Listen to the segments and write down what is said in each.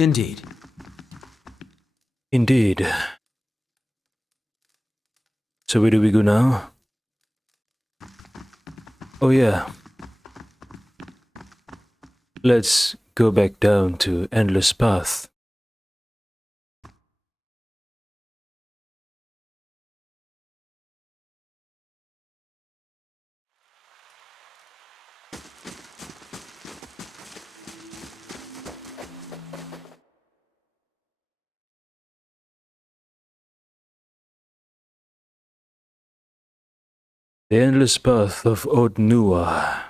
Indeed. Indeed. So where do we go now? Oh yeah. Let's go back down to Endless Path. The Endless Path of Odnua.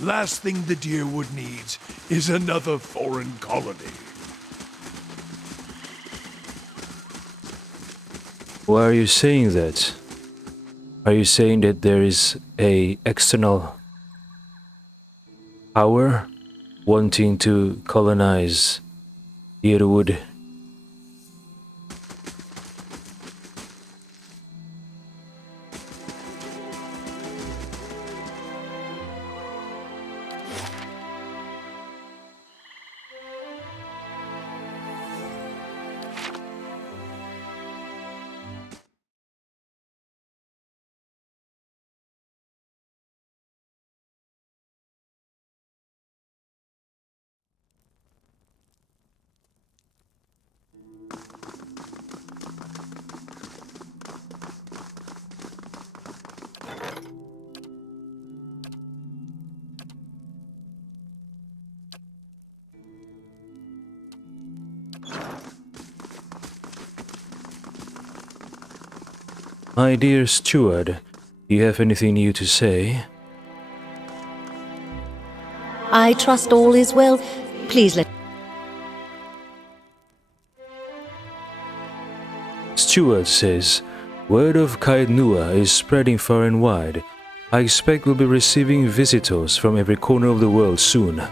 Last thing the Deerwood needs is another foreign colony. Why are you saying that? Are you saying that there is a external power wanting to colonize Deerwood? My dear steward, do you have anything new to say? I trust all is well. Please let... Steward says, word of Kaidnua is spreading far and wide. I expect we'll be receiving visitors from every corner of the world soon.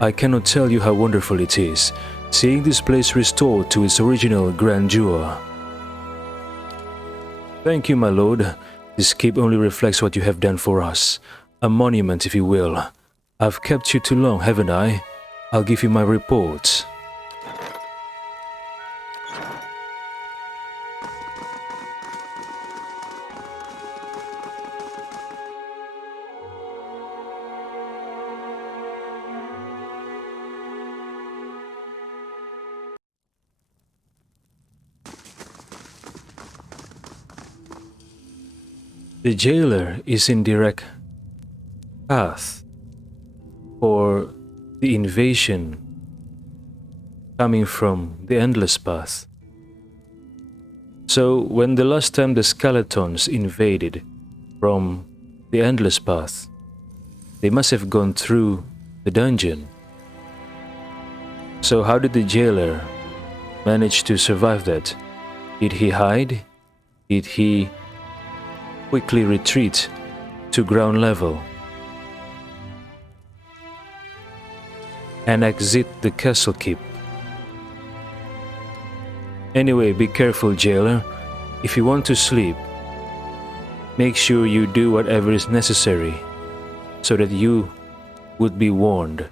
I cannot tell you how wonderful it is, seeing this place restored to its original grandeur. Thank you, my lord. This keep only reflects what you have done for us. A monument, if you will. I've kept you too long, haven't I? I'll give you my report. The jailer is in direct path for the invasion coming from the Endless Path. So when the last time the skeletons invaded from the Endless Path, they must have gone through the dungeon. So how did the jailer manage to survive that? Did he hide? Did he quickly retreat to ground level and exit the castle keep? Anyway, be careful, jailer. If you want to sleep, make sure you do whatever is necessary so that you would be warned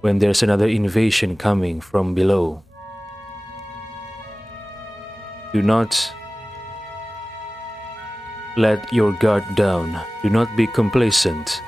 when there's another invasion coming from below. Do not let your guard down. Do not be complacent.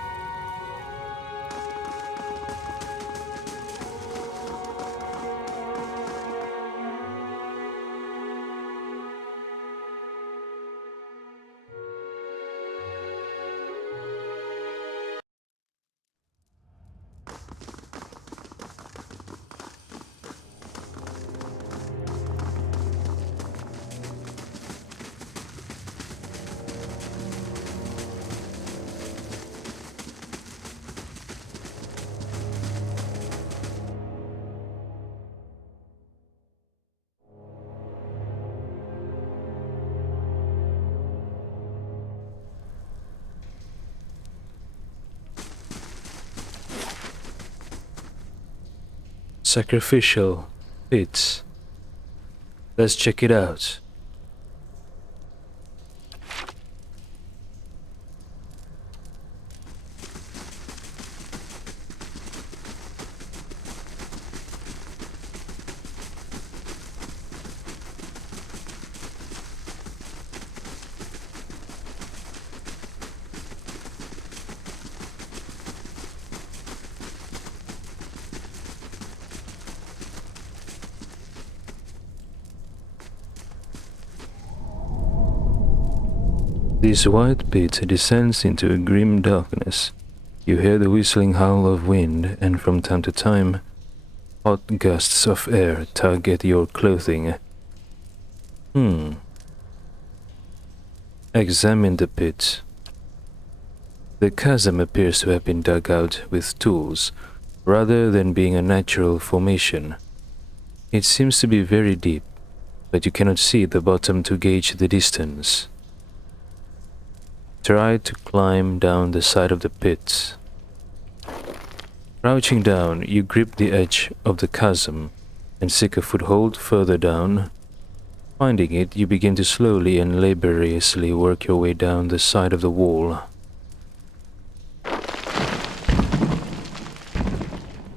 Sacrificial pits. Let's check it out. This wide pit descends into a grim darkness. You hear the whistling howl of wind, and from time to time, hot gusts of air tug at your clothing. Examine the pit. The chasm appears to have been dug out with tools, rather than being a natural formation. It seems to be very deep, but you cannot see the bottom to gauge the distance. Try to climb down the side of the pit. Crouching down, you grip the edge of the chasm and seek a foothold further down. Finding it, you begin to slowly and laboriously work your way down the side of the wall.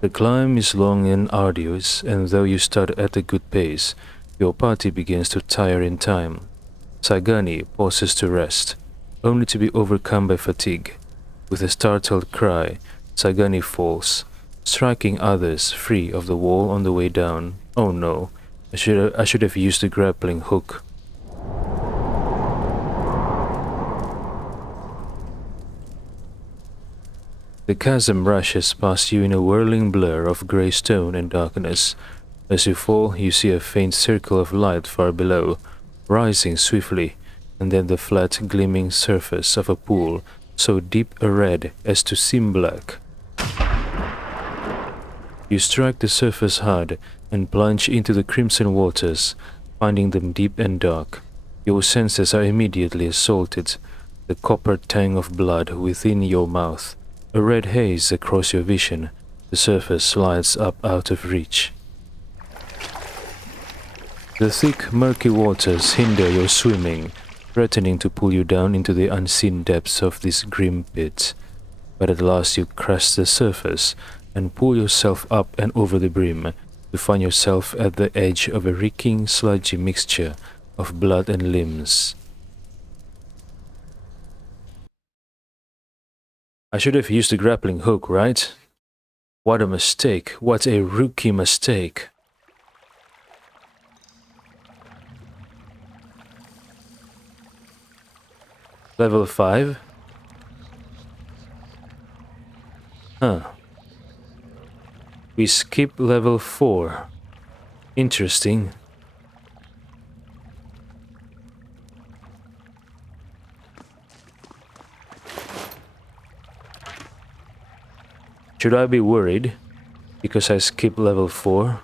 The climb is long and arduous, and though you start at a good pace, your party begins to tire in time. Saigani pauses to rest, only to be overcome by fatigue. With a startled cry, Saigani falls, striking others free of the wall on the way down. Oh no, I should have used the grappling hook. The chasm rushes past you in a whirling blur of grey stone and darkness. As you fall, you see a faint circle of light far below, rising swiftly, and then the flat, gleaming surface of a pool so deep a red as to seem black. You strike the surface hard and plunge into the crimson waters, finding them deep and dark. Your senses are immediately assaulted, the copper tang of blood within your mouth, a red haze across your vision. The surface slides up out of reach. The thick, murky waters hinder your swimming, threatening to pull you down into the unseen depths of this grim pit. But at last you crest the surface and pull yourself up and over the brim to find yourself at the edge of a reeking, sludgy mixture of blood and limbs. I should have used the grappling hook, right? What a mistake. What a rookie mistake. Level 5? Huh. We skip level 4. Interesting. Should I be worried because I skipped level 4?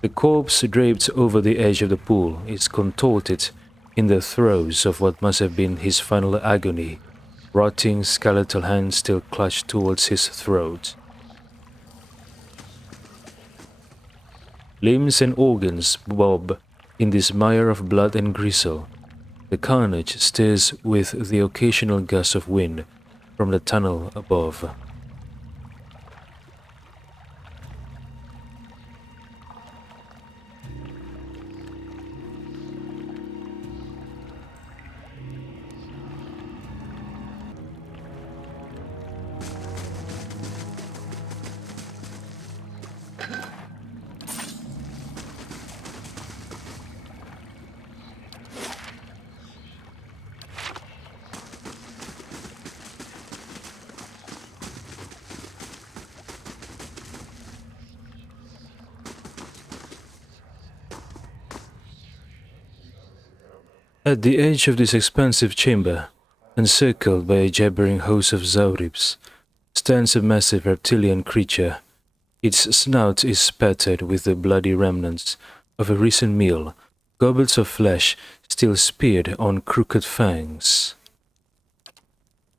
The corpse draped over the edge of the pool is contorted in the throes of what must have been his final agony. Rotting skeletal hands still clutched towards his throat. Limbs and organs bob in this mire of blood and gristle. The carnage stirs with the occasional gust of wind from the tunnel above. At the edge of this expansive chamber, encircled by a jabbering host of Zauribs, stands a massive reptilian creature. Its snout is spattered with the bloody remnants of a recent meal, goblets of flesh still speared on crooked fangs.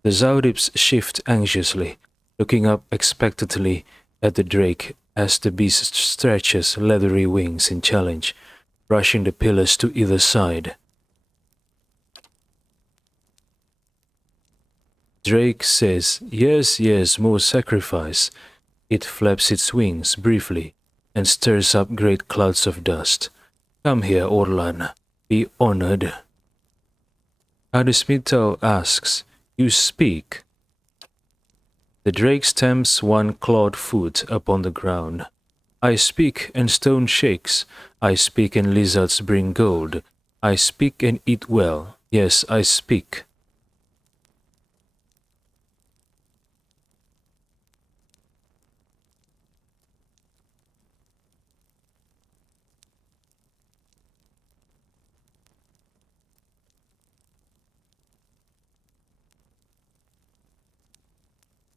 The Zauribs shift anxiously, looking up expectantly at the drake as the beast stretches leathery wings in challenge, brushing the pillars to either side. Drake says, "Yes, yes, more sacrifice." It flaps its wings briefly and stirs up great clouds of dust. "Come here, Orlan. Be honored." Adismitau asks, "You speak?" The drake stamps one clawed foot upon the ground. I speak and stone shakes. I speak and lizards bring gold. I speak and eat well. Yes, I speak.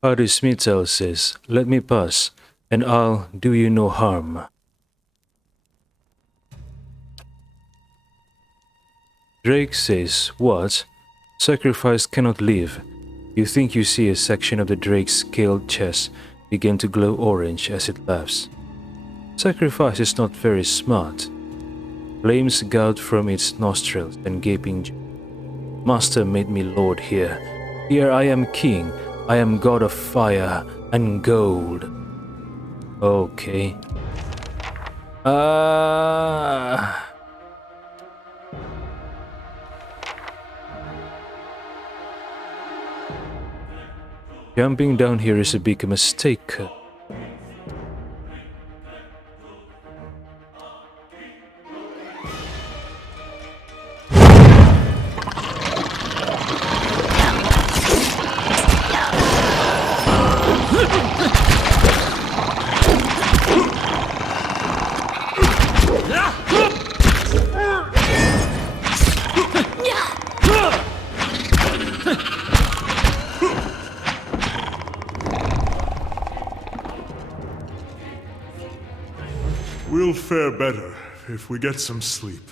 Hardy Smithel says, "Let me pass, and I'll do you no harm." Drake says, "What? Sacrifice cannot live." You think you see a section of the drake's scaled chest begin to glow orange as it laughs. Sacrifice is not very smart. Flames gout from its nostrils and gaping jaw. Master made me lord here. Here I am king. I am god of fire and gold. Okay. Jumping down here is a big mistake. We'll fare better if we get some sleep.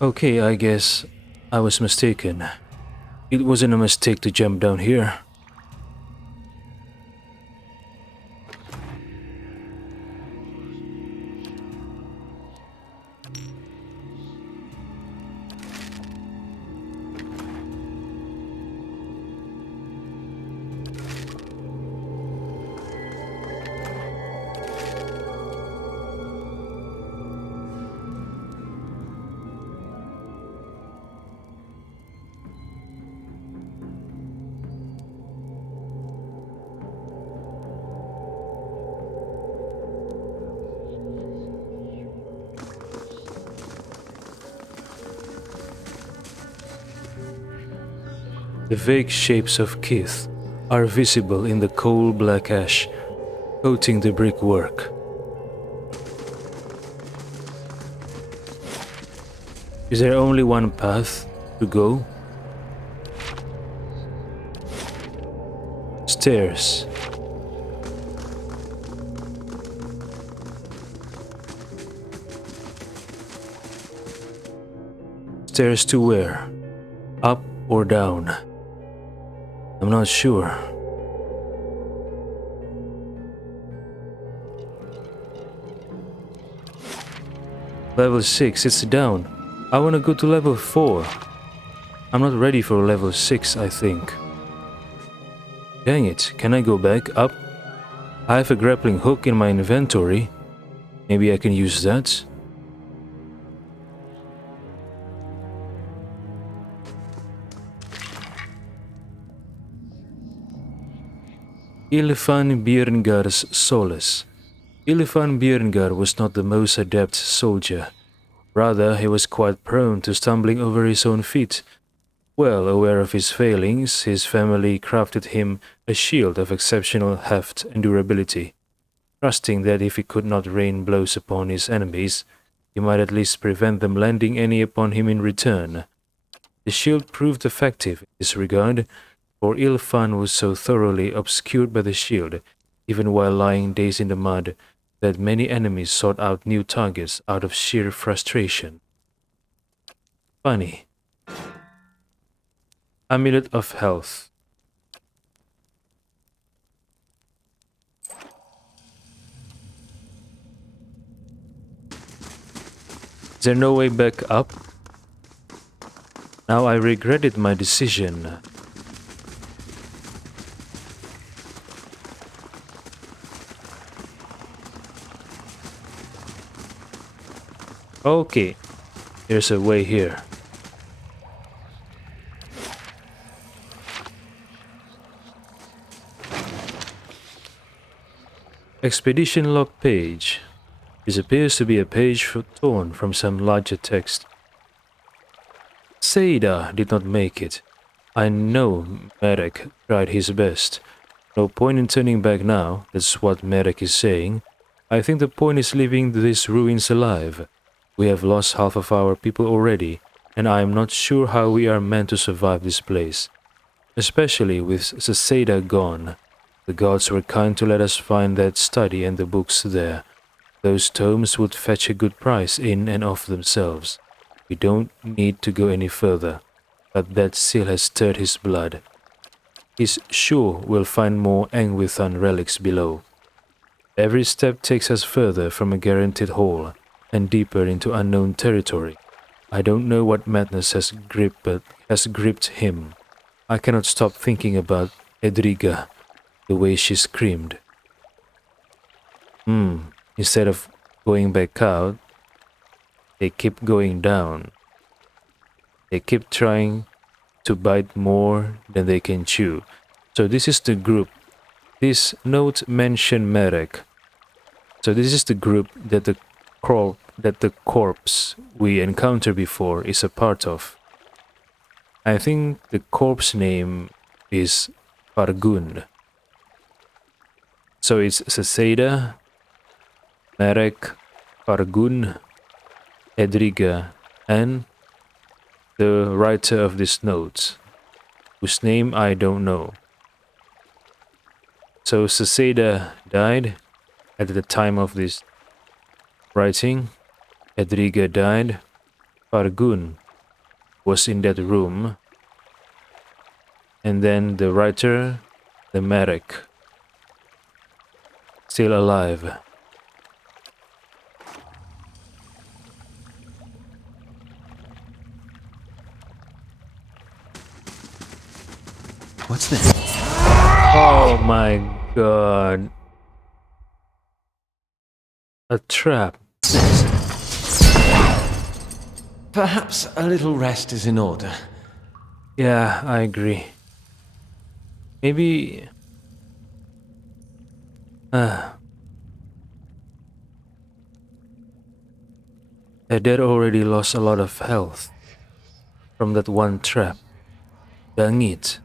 Okay, I guess I was mistaken. It wasn't a mistake to jump down here. The vague shapes of Keith are visible in the coal-black ash coating the brickwork. Is there only one path to go? Stairs. Stairs to where? Up or down? I'm not sure. Level 6, it's down. I wanna go to level 4. I'm not ready for level 6, I think. Dang it, can I go back up? I have a grappling hook in my inventory. Maybe I can use that. Ilfan Björngar's solace. Ilfan Björngar was not the most adept soldier. Rather, he was quite prone to stumbling over his own feet. Well aware of his failings, his family crafted him a shield of exceptional heft and durability, trusting that if he could not rain blows upon his enemies, he might at least prevent them landing any upon him in return. The shield proved effective in this regard, for Ilfan was so thoroughly obscured by the shield, even while lying dazed in the mud, that many enemies sought out new targets out of sheer frustration. Funny. Amulet of Health. Is there no way back up? Now I regretted my decision. Okay, there's a way here. Expedition log page. This appears to be a page torn from some larger text. Seda did not make it. I know Merek tried his best. No point in turning back now, that's what Merek is saying. I think the point is leaving these ruins alive. We have lost half of our people already, and I am not sure how we are meant to survive this place. Especially with Seda gone. The gods were kind to let us find that study and the books there. Those tomes would fetch a good price in and of themselves. We don't need to go any further, but that seal has stirred his blood. He's sure we'll find more Angwithan relics below. Every step takes us further from a guaranteed haul, and deeper into unknown territory. I don't know what madness has gripped him. I cannot stop thinking about Edriga, the way she screamed. Instead of going back out, they keep going down. They keep trying to bite more than they can chew. So this is the group. This note mentioned Merek. So this is the group that the corpse we encountered before is a part of. I think the corpse name is Fargun. So it's Seseda, Merek, Fargun, Edriga, and the writer of this note, whose name I don't know. So Seseda died at the time of this writing. Edriga died. Fargun was in that room. And then the writer, the Merek, still alive. What's this? Oh my god. A trap. Perhaps a little rest is in order. Yeah, I agree. Maybe... Their dad already lost a lot of health from that one trap. Dang it.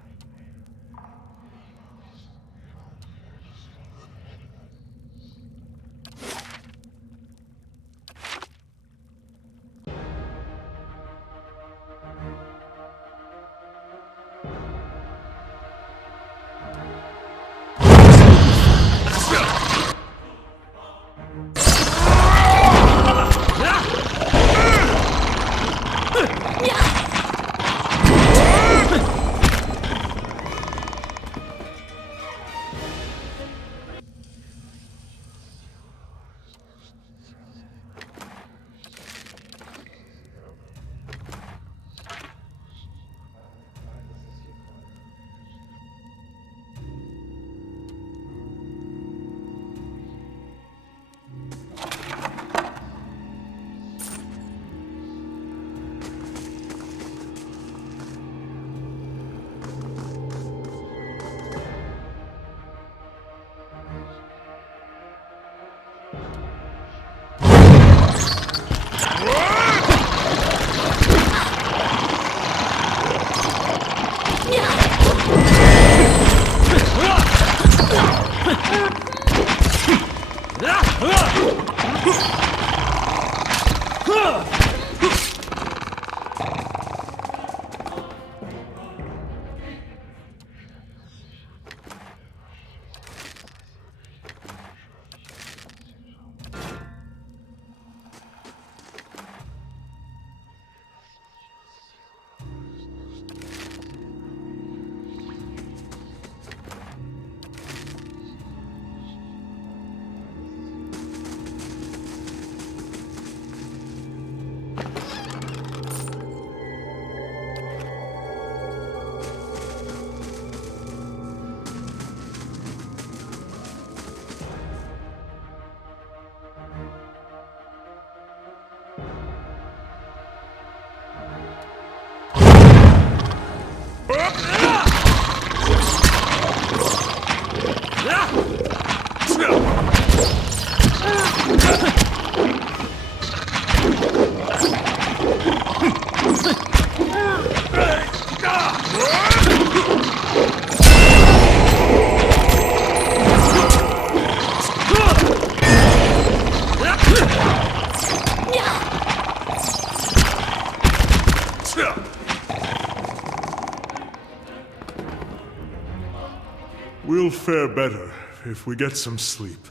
We'll fare better if we get some sleep.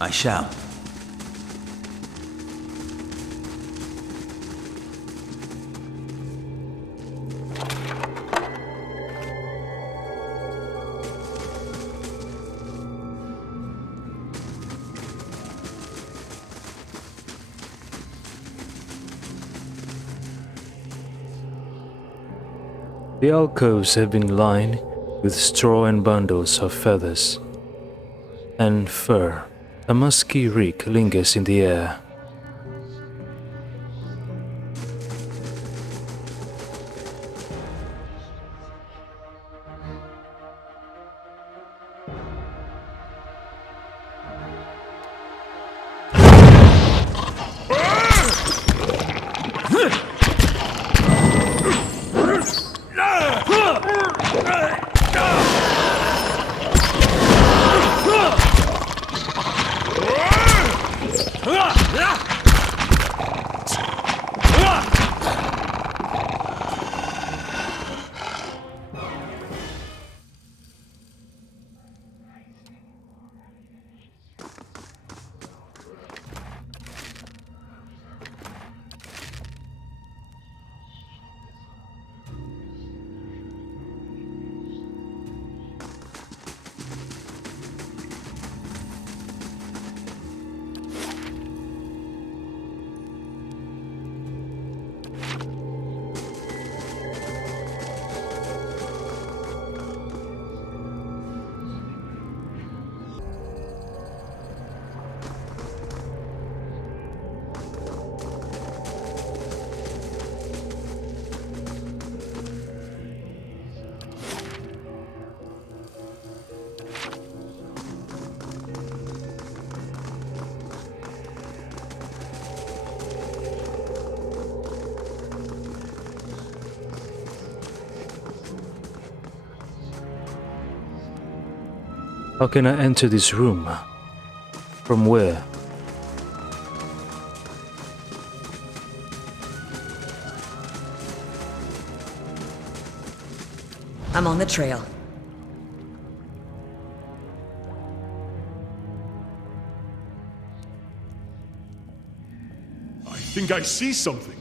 I shall. The alcoves have been lined with straw and bundles of feathers and fur. A musky reek lingers in the air. How can I enter this room? From where? I'm on the trail. I think I see something.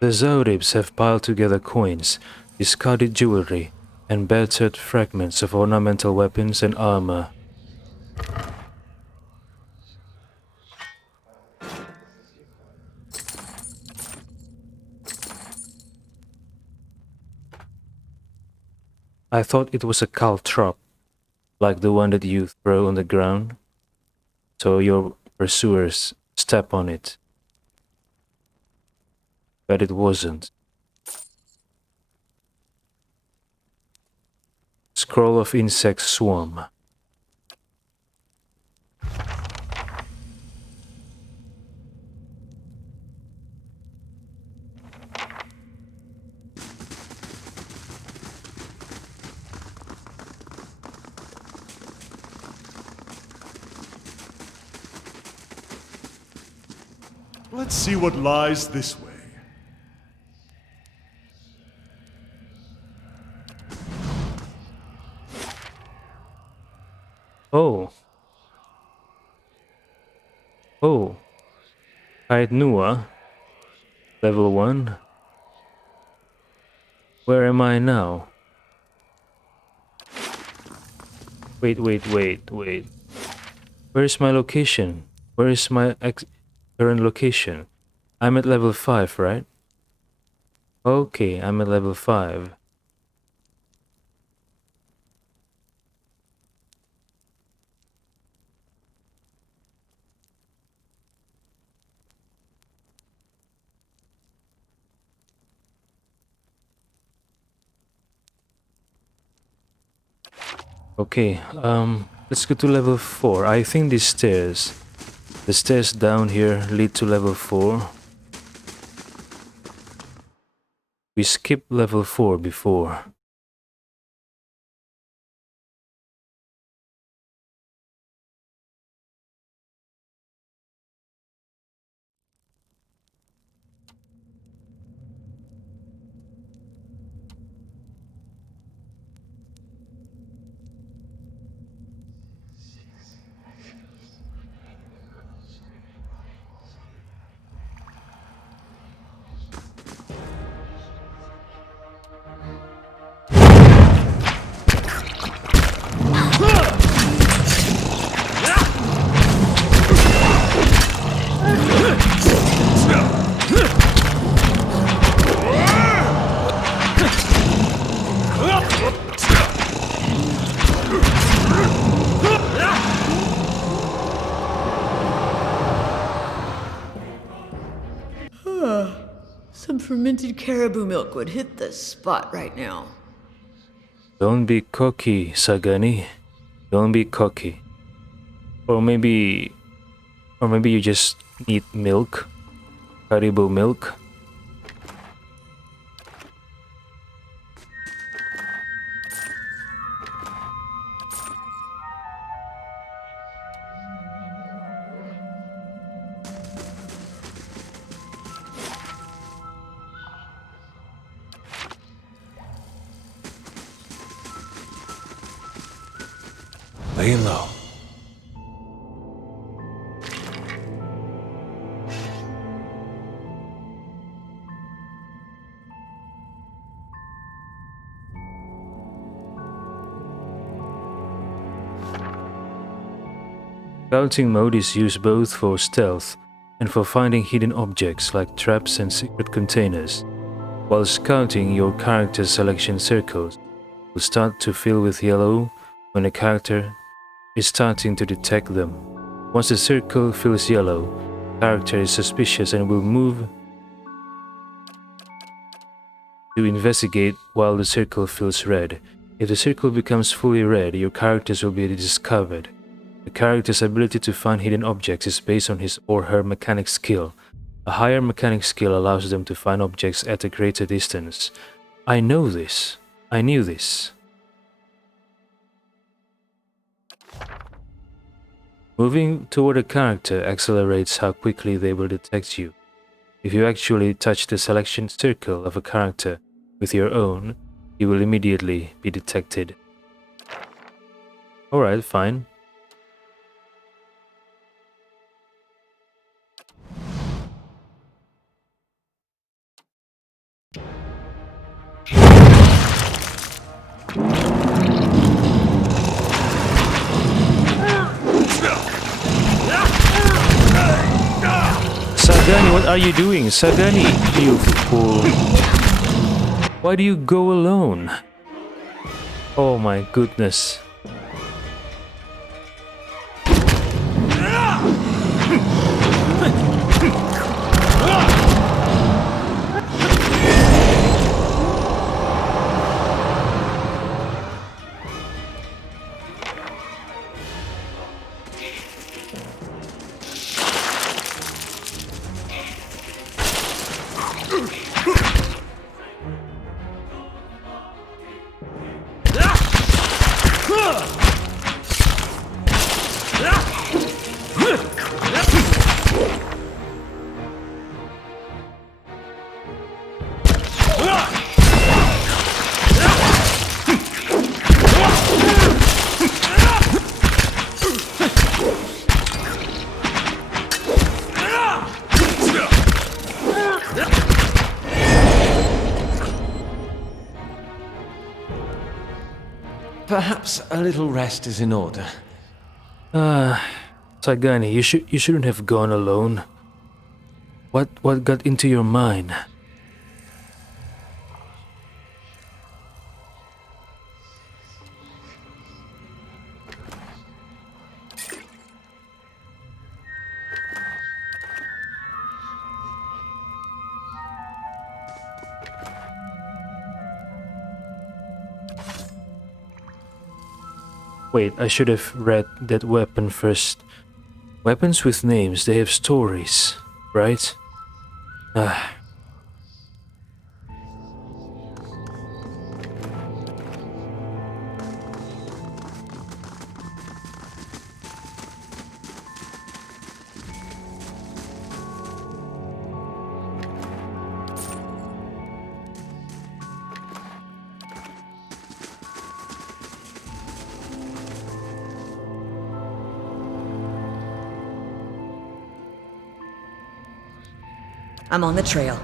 The Zauribs have piled together coins, discarded jewelry, and battered fragments of ornamental weapons and armor. I thought it was a caltrop, like the one that you throw on the ground, so your pursuers step on it. But it wasn't. Scroll of insect swarm. Let's see what lies this way. Oh. Oh. Nua. Level 1. Where am I now? Wait. Where is my location? Where is my current location? I'm at level 5, right? Okay, I'm at level 5. Okay, let's go to level 4. I think the stairs down here lead to level 4. We skipped level 4 before. Some fermented caribou milk would hit the spot right now. Don't be cocky, Sagani. Don't be cocky. Or maybe you just need milk. Caribou milk. Laying low. Scouting mode is used both for stealth and for finding hidden objects like traps and secret containers. While scouting, your character's selection circles will start to fill with yellow when a character is starting to detect them. Once the circle fills yellow, the character is suspicious and will move to investigate while the circle fills red. If the circle becomes fully red, your characters will be discovered. The character's ability to find hidden objects is based on his or her mechanic skill. A higher mechanic skill allows them to find objects at a greater distance. I know this. I knew this. Moving toward a character accelerates how quickly they will detect you. If you actually touch the selection circle of a character with your own, you will immediately be detected. Alright, fine. Sagani, what are you doing? Sagani, you fool. Why do you go alone? Oh my goodness. Perhaps a little rest is in order. Sagani, you shouldn't have gone alone. What got into your mind? Wait, I should have read that weapon first. Weapons with names, they have stories, right? Ah. I'm on the trail.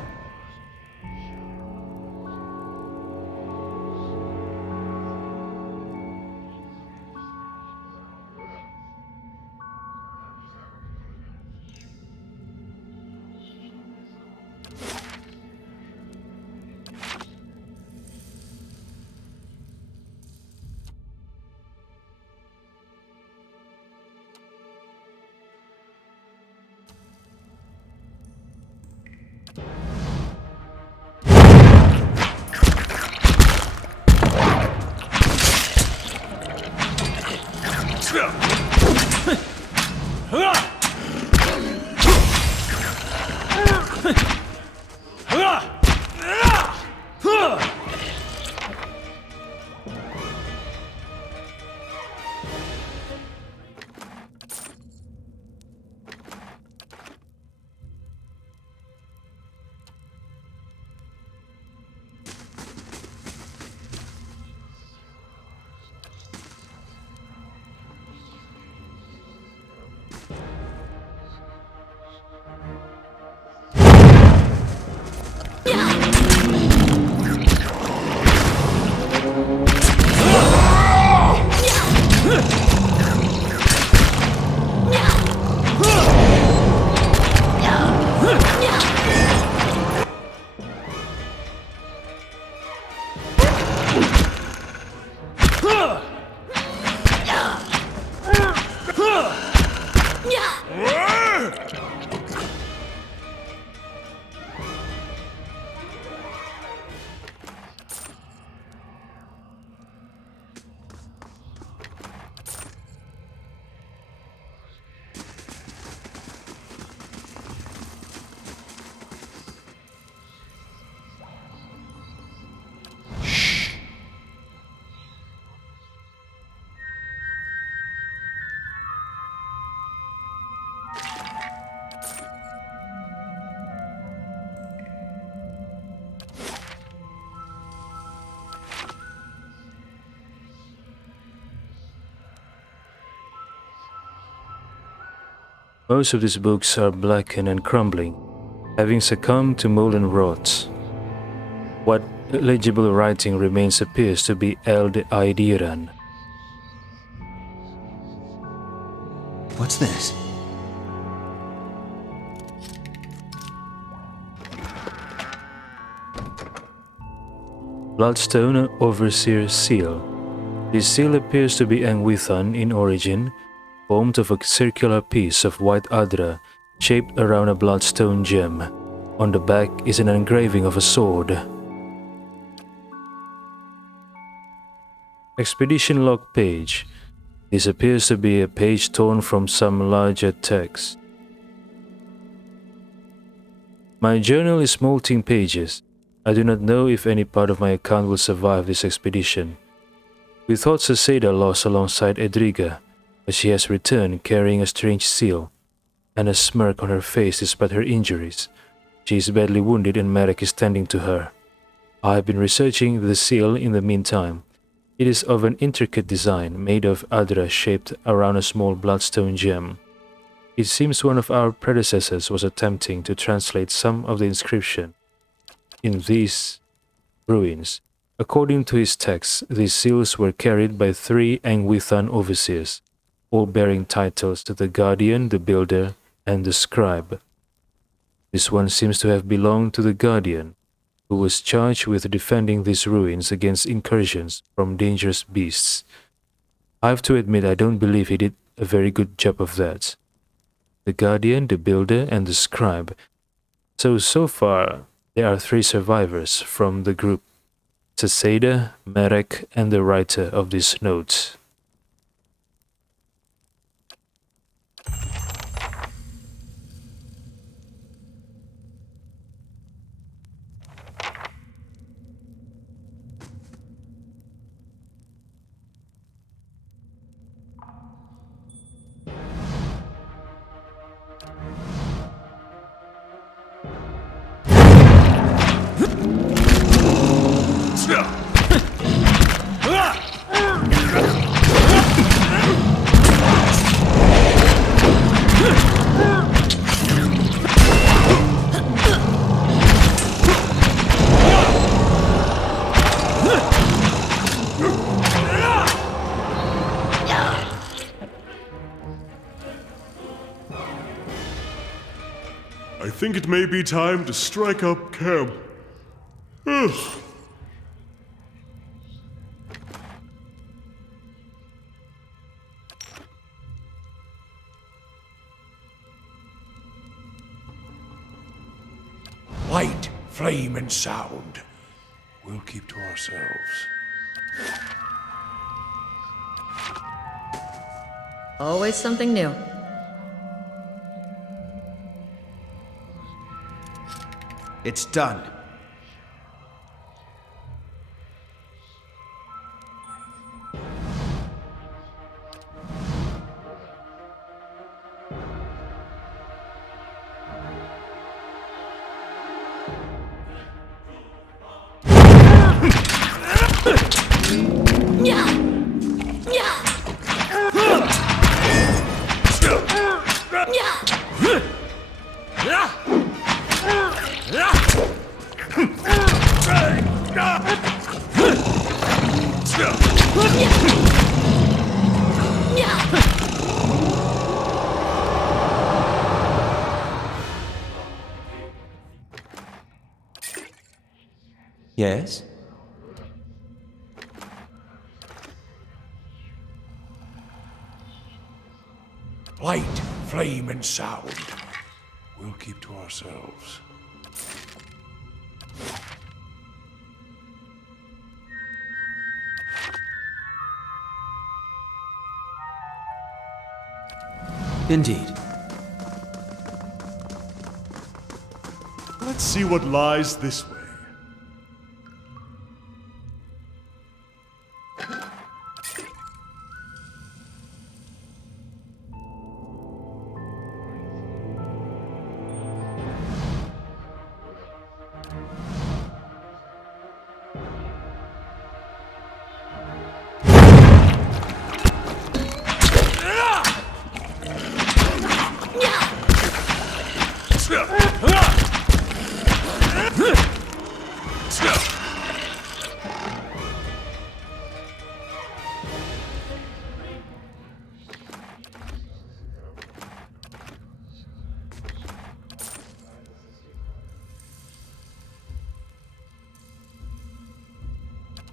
Most of these books are blackened and crumbling, having succumbed to mold and rot. What legible writing remains appears to be Eld Aidiran. What's this? Bloodstone Overseer Seal. This seal appears to be Angwithan in origin, formed of a circular piece of white adra shaped around a bloodstone gem. On the back is an engraving of a sword. Expedition log page. This appears to be a page torn from some larger text. My journal is molting pages. I do not know if any part of my account will survive this expedition. We thought Saseda lost alongside Edriga, but she has returned carrying a strange seal and a smirk on her face despite her injuries. She is badly wounded and Marek is tending to her. I have been researching the seal in the meantime. It is of an intricate design made of adra shaped around a small bloodstone gem. It seems one of our predecessors was attempting to translate some of the inscription in these ruins. According to his text, these seals were carried by 3 Angwithan overseers, all bearing titles to the Guardian, the Builder, and the Scribe. This one seems to have belonged to the Guardian, who was charged with defending these ruins against incursions from dangerous beasts. I have to admit I don't believe he did a very good job of that. The Guardian, the Builder, and the Scribe. So far, there are 3 survivors from the group: Saseda, Marek, and the writer of this note. I think it may be time to strike up camp. Ugh. Light, flame, and sound. We'll keep to ourselves. Always something new. It's done. Yes? Light, flame, and sound. We'll keep to ourselves. Indeed. Let's see what lies this way.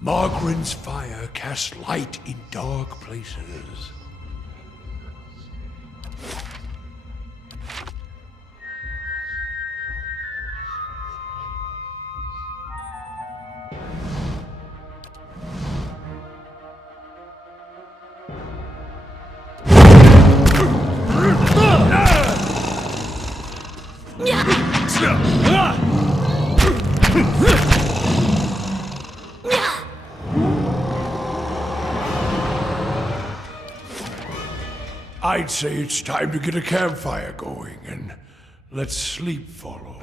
Margaren's fire casts light in dark places. I'd say it's time to get a campfire going and let sleep follow.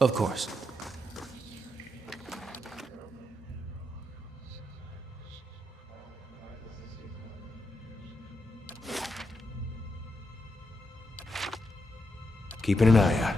Of course. Keeping an eye out.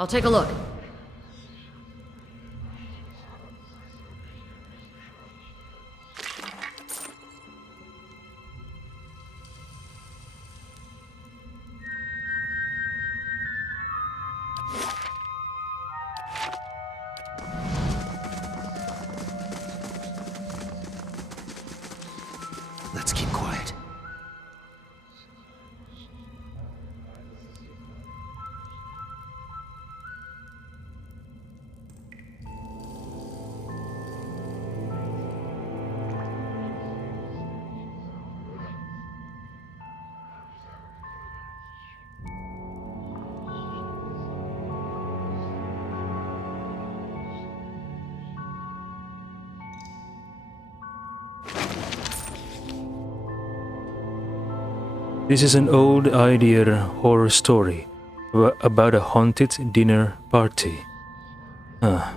I'll take a look. Let's keep quiet. This is an old idea horror story about a haunted dinner party. Huh.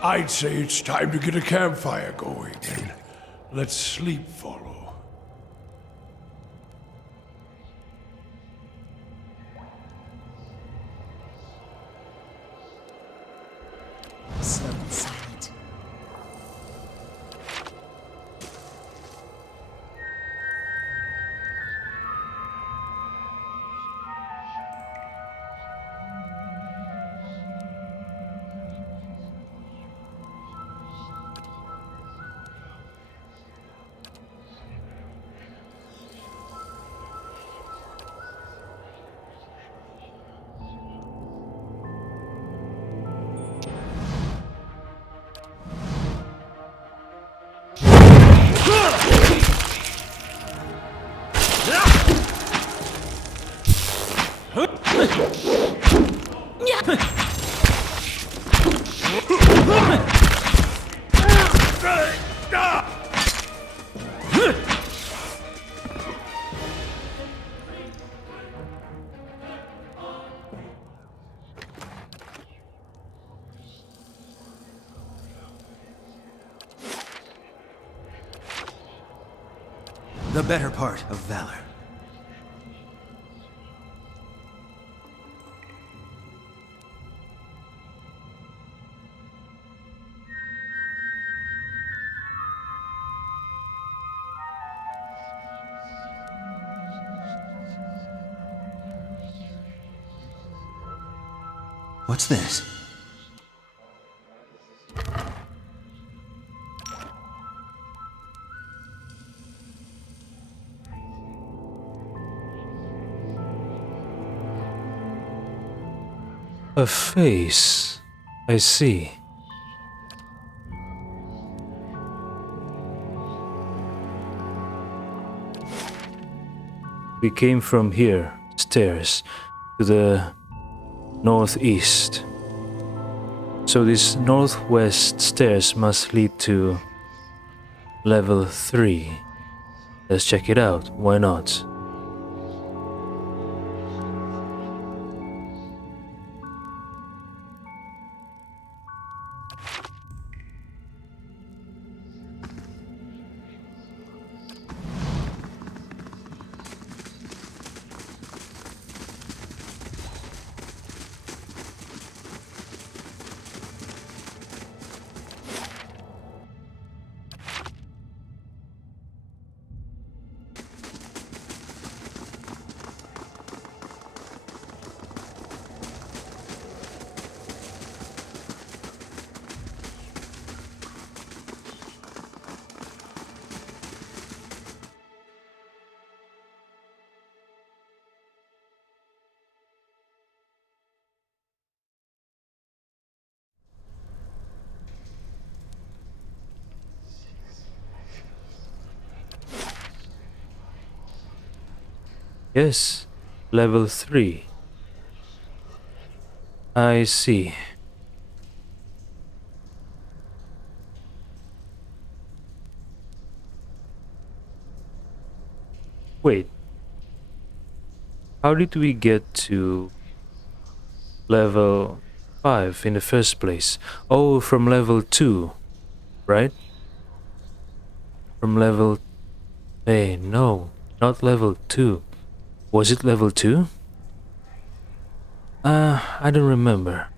I'd say it's time to get a campfire going and let sleep follow. Slow and silent. The better part of valor. What's this? A face. I see. We came from here, stairs, to the northeast. So these northwest stairs must lead to level 3. Let's check it out, why not? Yes, level 3. I see. Wait, how did we get to level 5 in the first place? Oh, from level 2, right? From level... Hey, no, not level 2. Was it level 2? I don't remember.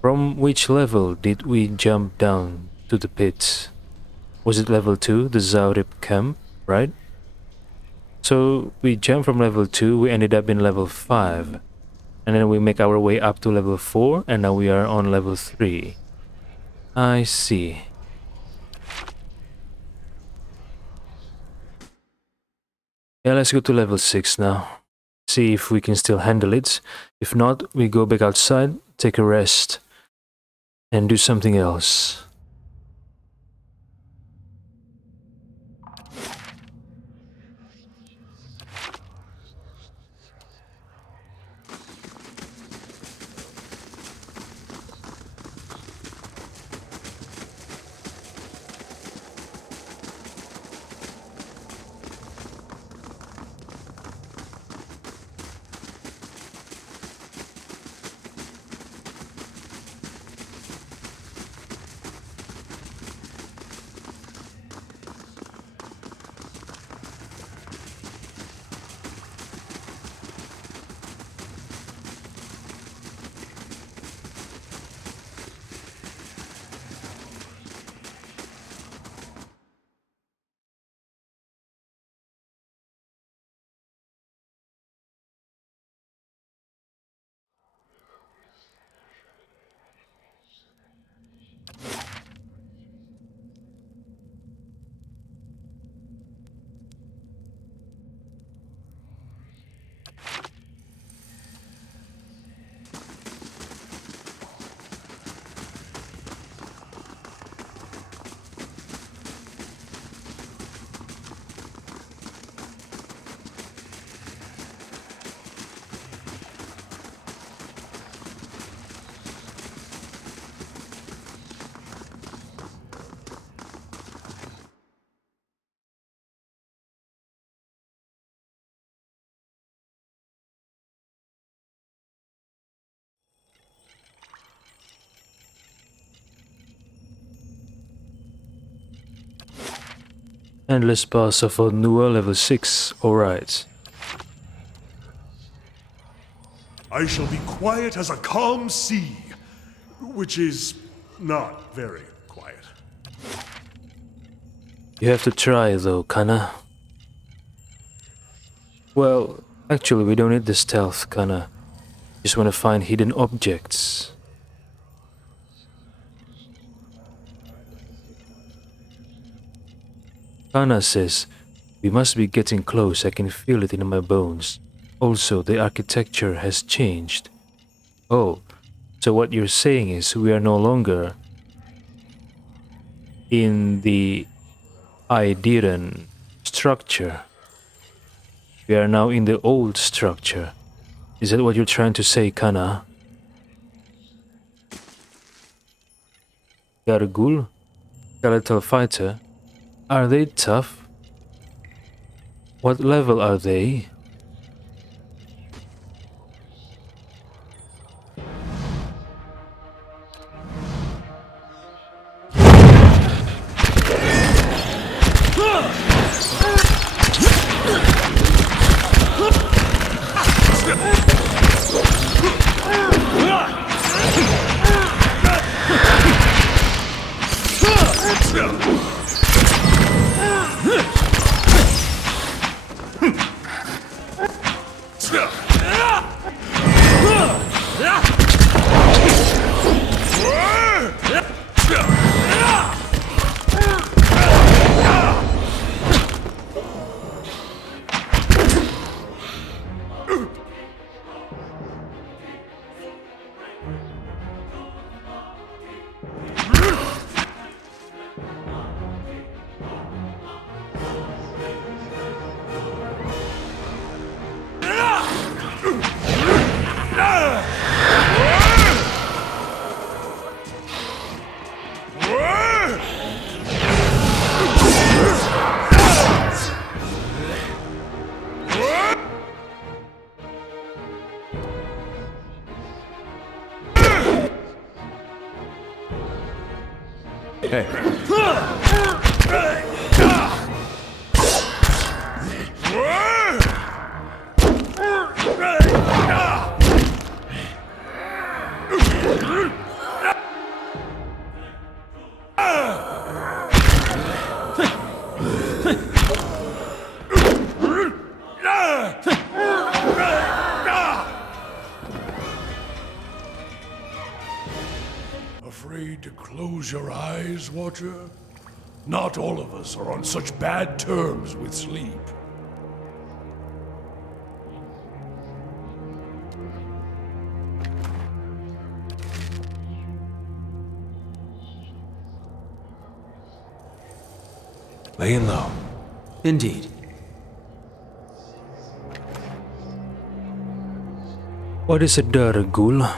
From which level did we jump down to the pits? Was it level 2, the Zaurip camp, right? So we jumped from level 2, we ended up in level 5. And then we make our way up to level 4, and now we are on level 3. I see. Yeah, let's go to level 6 now. See if we can still handle it. If not, we go back outside, take a rest, and do something else. Endless pass of Onua level 6, alright. I shall be quiet as a calm sea, which is not very quiet. You have to try though, Kana. Well, actually we don't need the stealth, Kana. Just want to find hidden objects. Kana says, we must be getting close, I can feel it in my bones. Also, the architecture has changed. Oh, so what you're saying is we are no longer in the Idiran structure. We are now in the old structure. Is that what you're trying to say, Kana? Gargul? Skeletal fighter? Are they tough? What level are they? Afraid to close your eyes, Watcher? Not all of us are on such bad terms with sleep. Laying low. Indeed. What is a Dargul?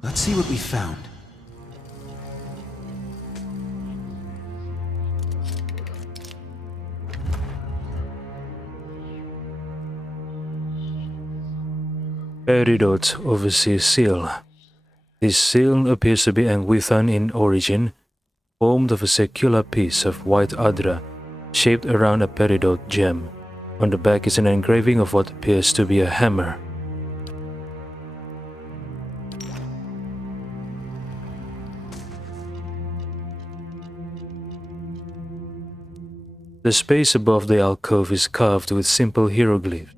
Let's see what we found. Peridot Overseer Seal. This seal appears to be Angwithan in origin, formed of a circular piece of white adra shaped around a peridot gem. On the back is an engraving of what appears to be a hammer. The space above the alcove is carved with simple hieroglyphs.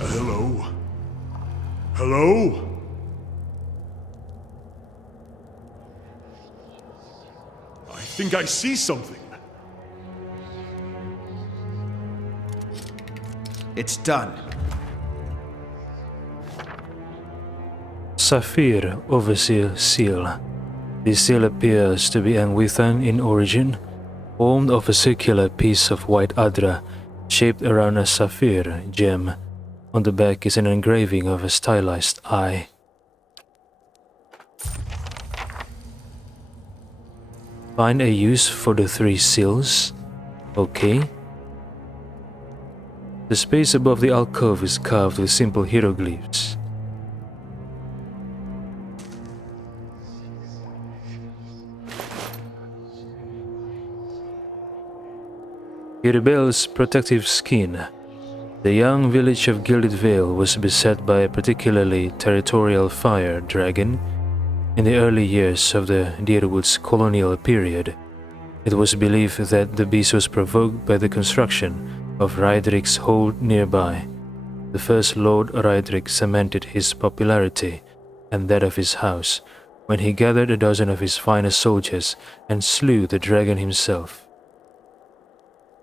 Hello? Hello? I think I see something. It's done. Saphir Overseer Seal. This seal appears to be Angwithan in origin, formed of a circular piece of white adra shaped around a sapphire gem. On the back is an engraving of a stylized eye. Find a use for the 3 seals. Okay. The space above the alcove is carved with simple hieroglyphs. It rebels protective skin. The young village of Gilded Vale was beset by a particularly territorial fire dragon in the early years of the Deerwood's colonial period. It was believed that the beast was provoked by the construction of Rydric's hold nearby. The first Lord Rydric cemented his popularity and that of his house when he gathered a dozen of his finest soldiers and slew the dragon himself.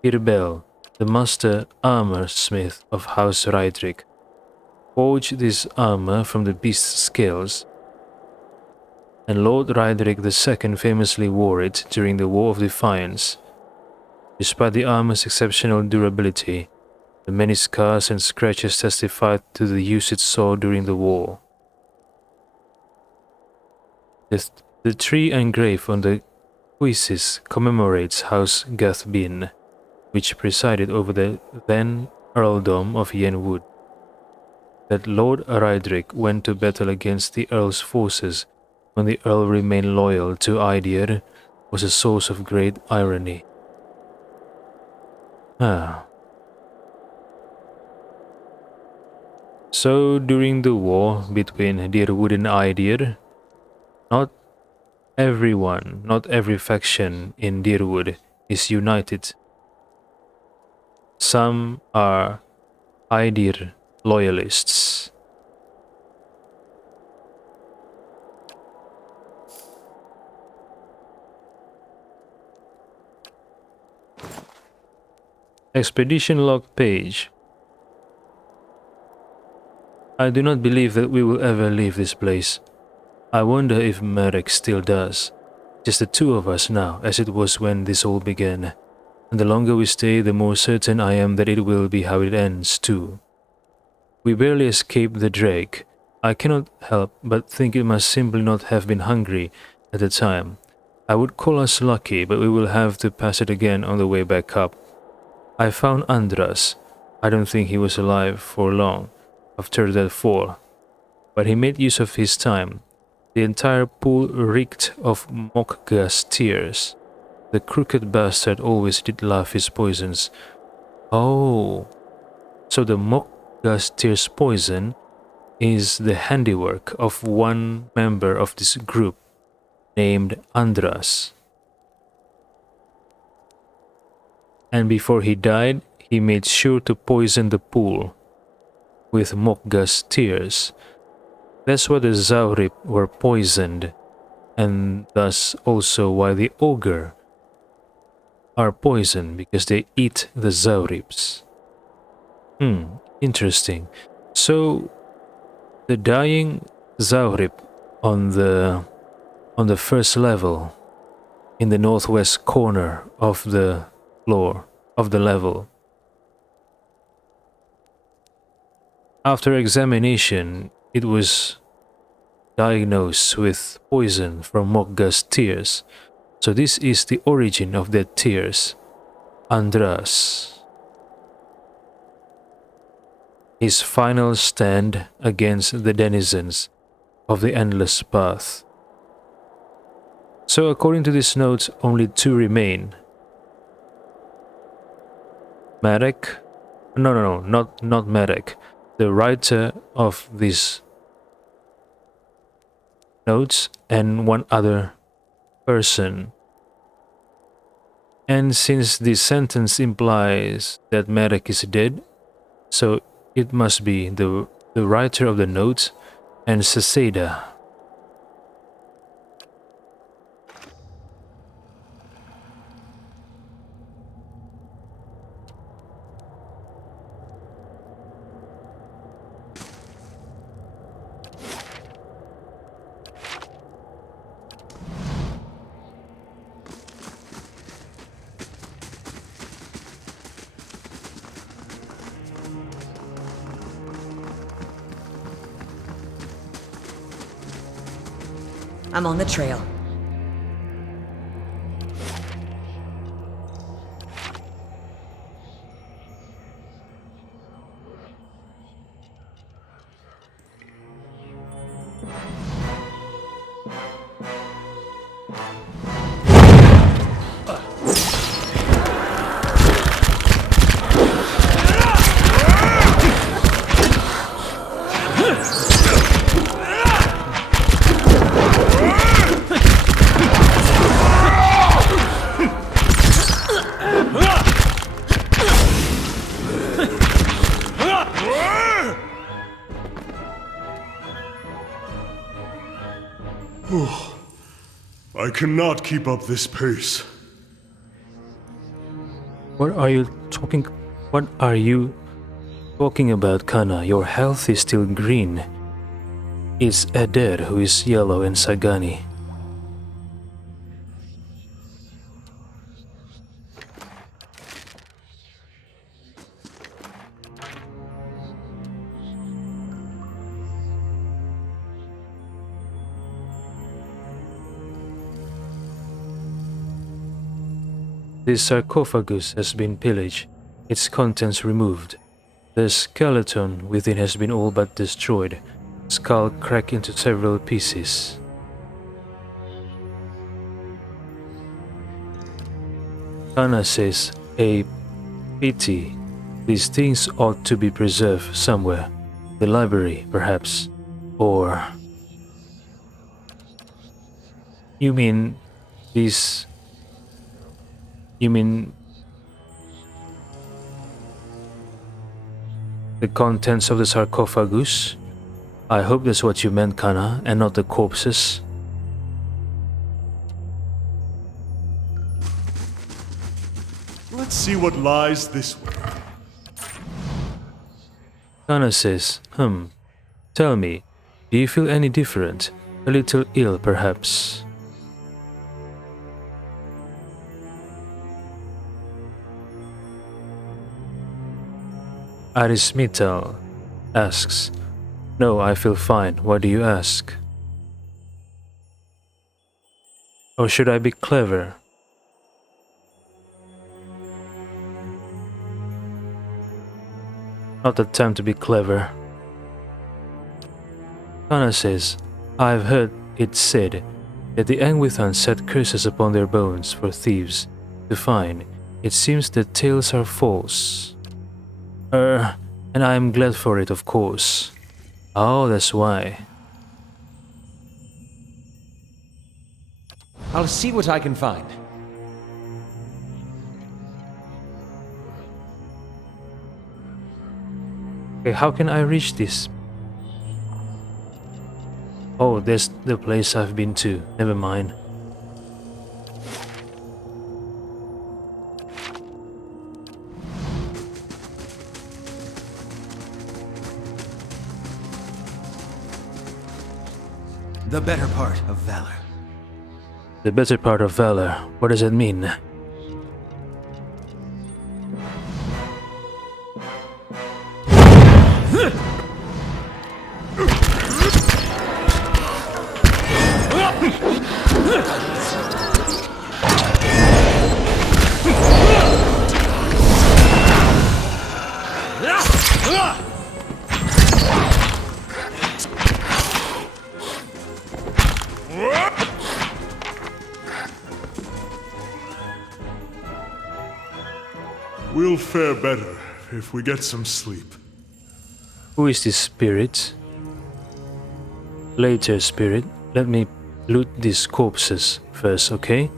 Irbel, the master armor-smith of House Rydric, forged this armor from the beast's scales, and Lord Rydric II famously wore it during the War of Defiance. Despite the armor's exceptional durability, the many scars and scratches testified to the use it saw during the war. The tree engraved on the cuisses commemorates House Gathbin, which presided over the then earldom of Yenwood. That Lord Rydric went to battle against the Earl's forces when the Earl remained loyal to Idir was a source of great irony. So during the war between Deerwood and Idir, not every faction in Deerwood is united. Some are Idir loyalists. Expedition log page. I do not believe that we will ever leave this place. I wonder if Merrick still does. Just the two of us now, as it was when this all began. And the longer we stay, the more certain I am that it will be how it ends, too. We barely escaped the drake. I cannot help but think it must simply not have been hungry at the time. I would call us lucky, but we will have to pass it again on the way back up. I found Andras. I don't think he was alive for long after that fall, but he made use of his time. The entire pool reeked of Mokga's tears. The crooked bastard always did love his poisons. Oh, so the Mokga's tears poison is the handiwork of one member of this group named Andras. And before he died, he made sure to poison the pool with Mokga's tears. That's why the Zaurip were poisoned, and thus also why the ogre are poisoned, because they eat the Zaurips. Interesting. So the dying Zaurip on the first level in the northwest corner of the floor of the level. After examination, it was diagnosed with poison from Mokga's tears. So this is the origin of their tears. Andras. His final stand against the denizens of the Endless Path. So according to this note, only two remain. Marek? No, not Marek. The writer of these notes and one other person. And since this sentence implies that Marek is dead, so it must be the writer of the note and Seseda. I'm on the trail. I cannot keep up this pace. What are you talking about, Kana? Your health is still green. It's Eder who is yellow and Sagani. This sarcophagus has been pillaged, its contents removed. The skeleton within has been all but destroyed, skull cracked into several pieces. Kana says, a pity. These things ought to be preserved somewhere. The library, perhaps. Or... You mean the contents of the sarcophagus? I hope that's what you meant, Kana, and not the corpses. Let's see what lies this way. Kana says, tell me, do you feel any different? A little ill, perhaps? Arismital asks, no, I feel fine. Why do you ask? Or should I be clever? Not the time to be clever. Kana says, I've heard it said that the Angwithan set curses upon their bones for thieves to find. It seems the tales are false. And I am glad for it, of course. Oh, that's why. I'll see what I can find. Okay, how can I reach this? Oh, that's the place I've been to. Never mind. The better part of valor. The better part of valor. What does that mean? We'll fare better if we get some sleep. Who is this spirit? Later, spirit. Let me loot these corpses first, okay?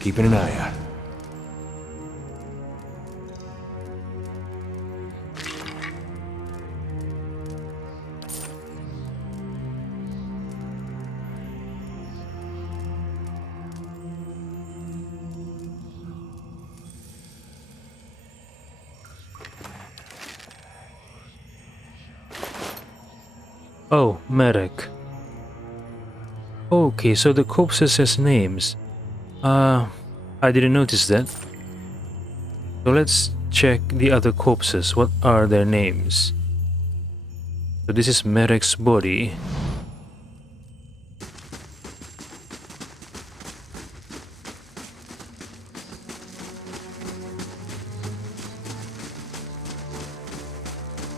Keeping an eye out. Oh, medic. Okay, so the corpses has names. I didn't notice that. So let's check the other corpses. What are their names? So this is Merek's body.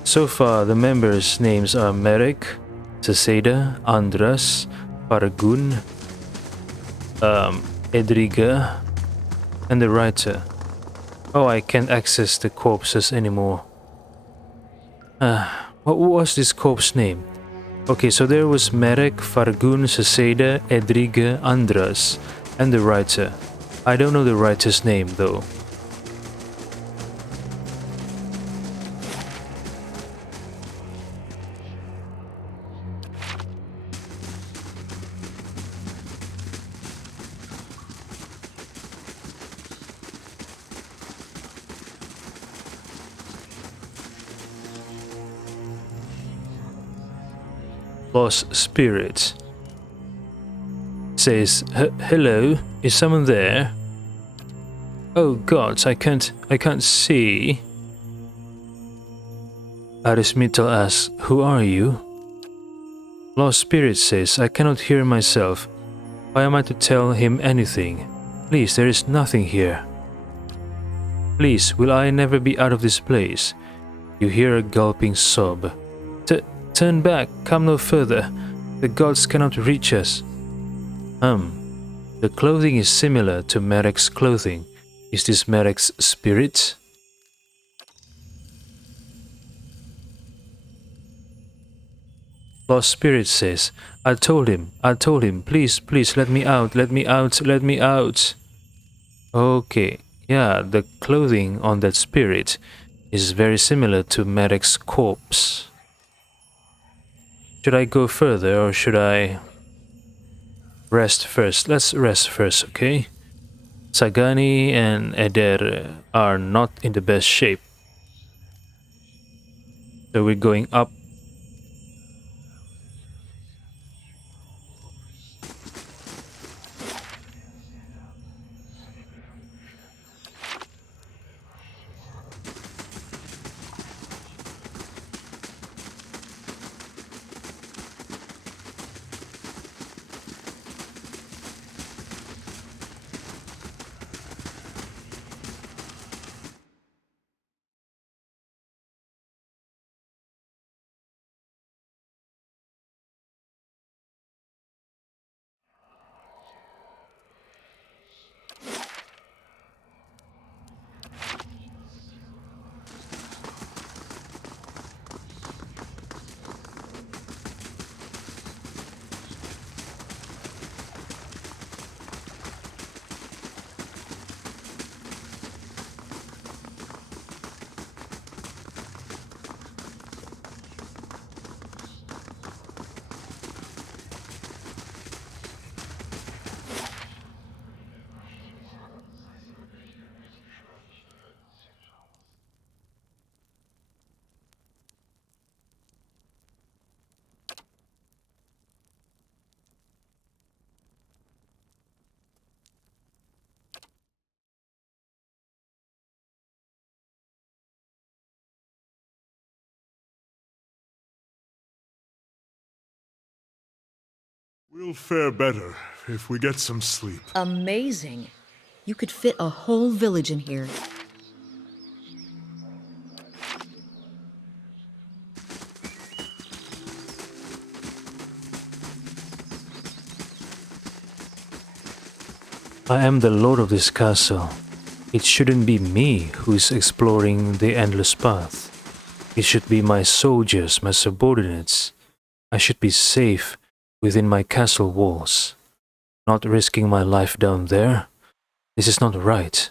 So far, the members' names are Merek, Seseda, Andras, Paragun, Edriga, and the writer. Oh, I can't access the corpses anymore. What was this corpse name? Okay, so there was Merek, Fargun, Seseda, Edriga, Andras, and the writer. I don't know the writer's name though. Lost Spirit says, hello, is someone there? Oh gods, I can't see. Arismital asks, who are you? Lost Spirit says, I cannot hear myself. Why am I to tell him anything? Please, there is nothing here. Please, will I never be out of this place? You hear a gulping sob. Turn back, come no further. The gods cannot reach us. The clothing is similar to Merek's clothing. Is this Merek's spirit? Lost Spirit says, I told him, please, let me out, let me out. Okay, yeah, the clothing on that spirit is very similar to Merek's corpse. Should I go further or should I rest first? Let's rest first, okay? Sagani and Eder are not in the best shape. So we're going up. We'll fare better if we get some sleep. Amazing. You could fit a whole village in here. I am the lord of this castle. It shouldn't be me who is exploring the endless path. It should be my soldiers, my subordinates. I should be safe within my castle walls, not risking my life down there. This is not right.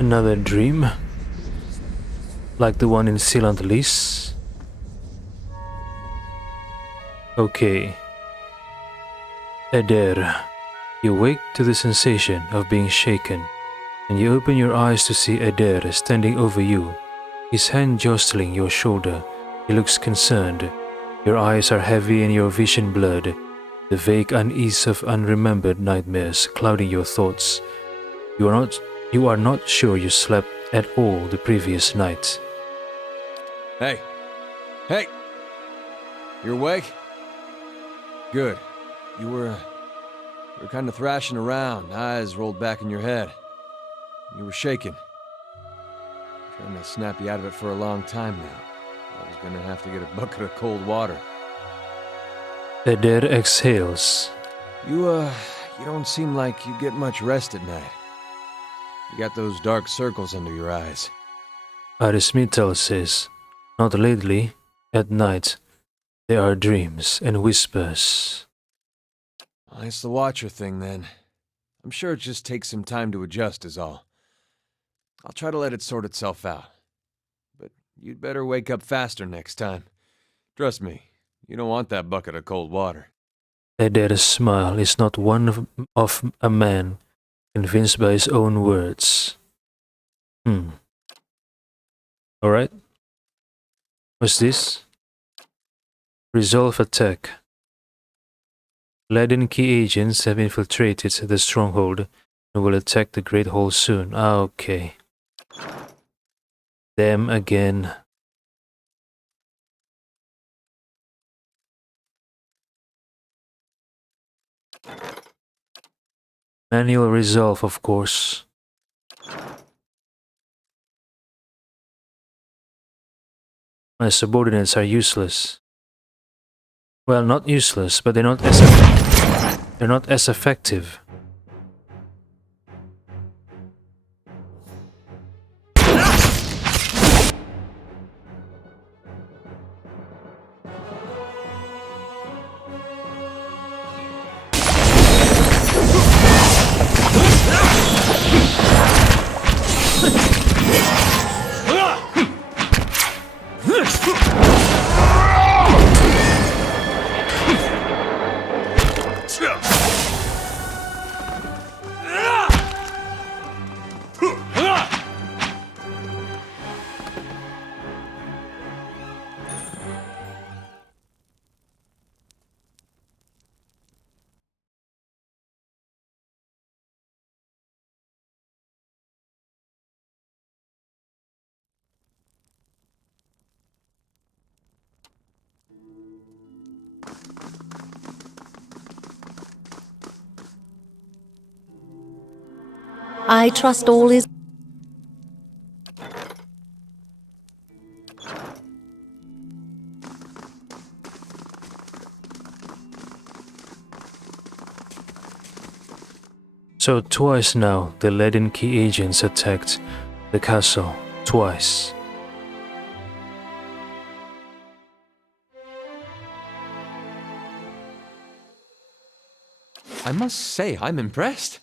Another dream? Like the one in Sealant Lys? Okay. Eder. You wake to the sensation of being shaken, and you open your eyes to see Eder standing over you, his hand jostling your shoulder. He looks concerned. Your eyes are heavy and your vision blurred, the vague unease of unremembered nightmares clouding your thoughts. You are not sure you slept at all the previous night. Hey! Hey! You awake? Good. You were kind of thrashing around, eyes rolled back in your head. You were shaking. Trying to snap you out of it for a long time now. I was gonna have to get a bucket of cold water. Eder exhales. You don't seem like you get much rest at night. You got those dark circles under your eyes. Arismital says, not lately, at night. There are dreams and whispers. Well, it's the Watcher thing, then. I'm sure it just takes some time to adjust is all. I'll try to let it sort itself out. But you'd better wake up faster next time. Trust me, you don't want that bucket of cold water. Eder's smile is not one of a man convinced by his own words. Alright. What's this? Resolve attack. Leaden key agents have infiltrated the stronghold and will attack the Great Hall soon. Okay. Them again. Manual resolve, of course. My subordinates are useless. Well, not useless, but they're not as effective. I trust all is... So twice now the leaden key agents attacked the castle. Twice. I must say, I'm impressed.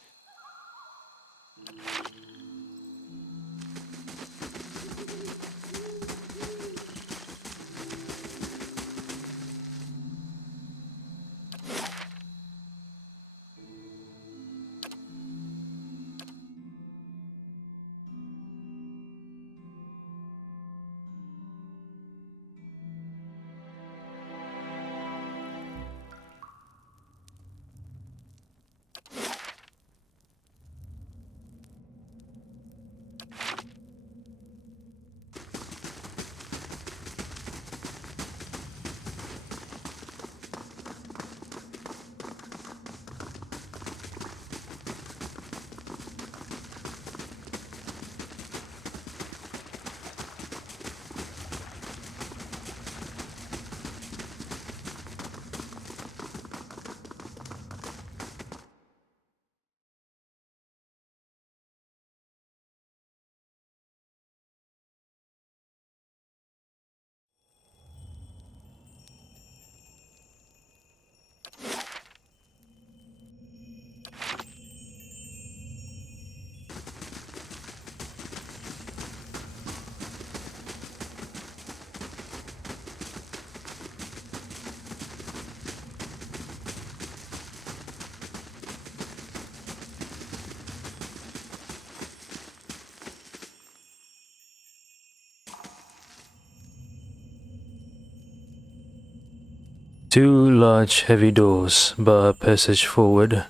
Two large heavy doors bar a passage forward.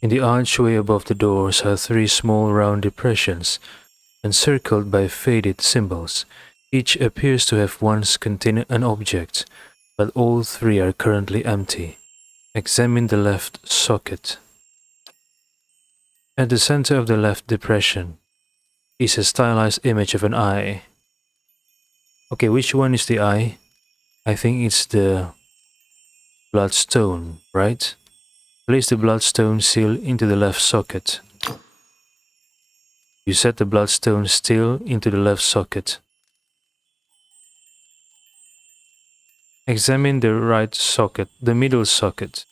In the archway above the doors are three small round depressions, encircled by faded symbols. Each appears to have once contained an object, but all three are currently empty. Examine the left socket. At the center of the left depression is a stylized image of an eye. Okay, which one is the eye? I think it's the bloodstone, right? Place the bloodstone seal into the left socket. You set the bloodstone seal into the left socket. Examine the right socket, the middle socket.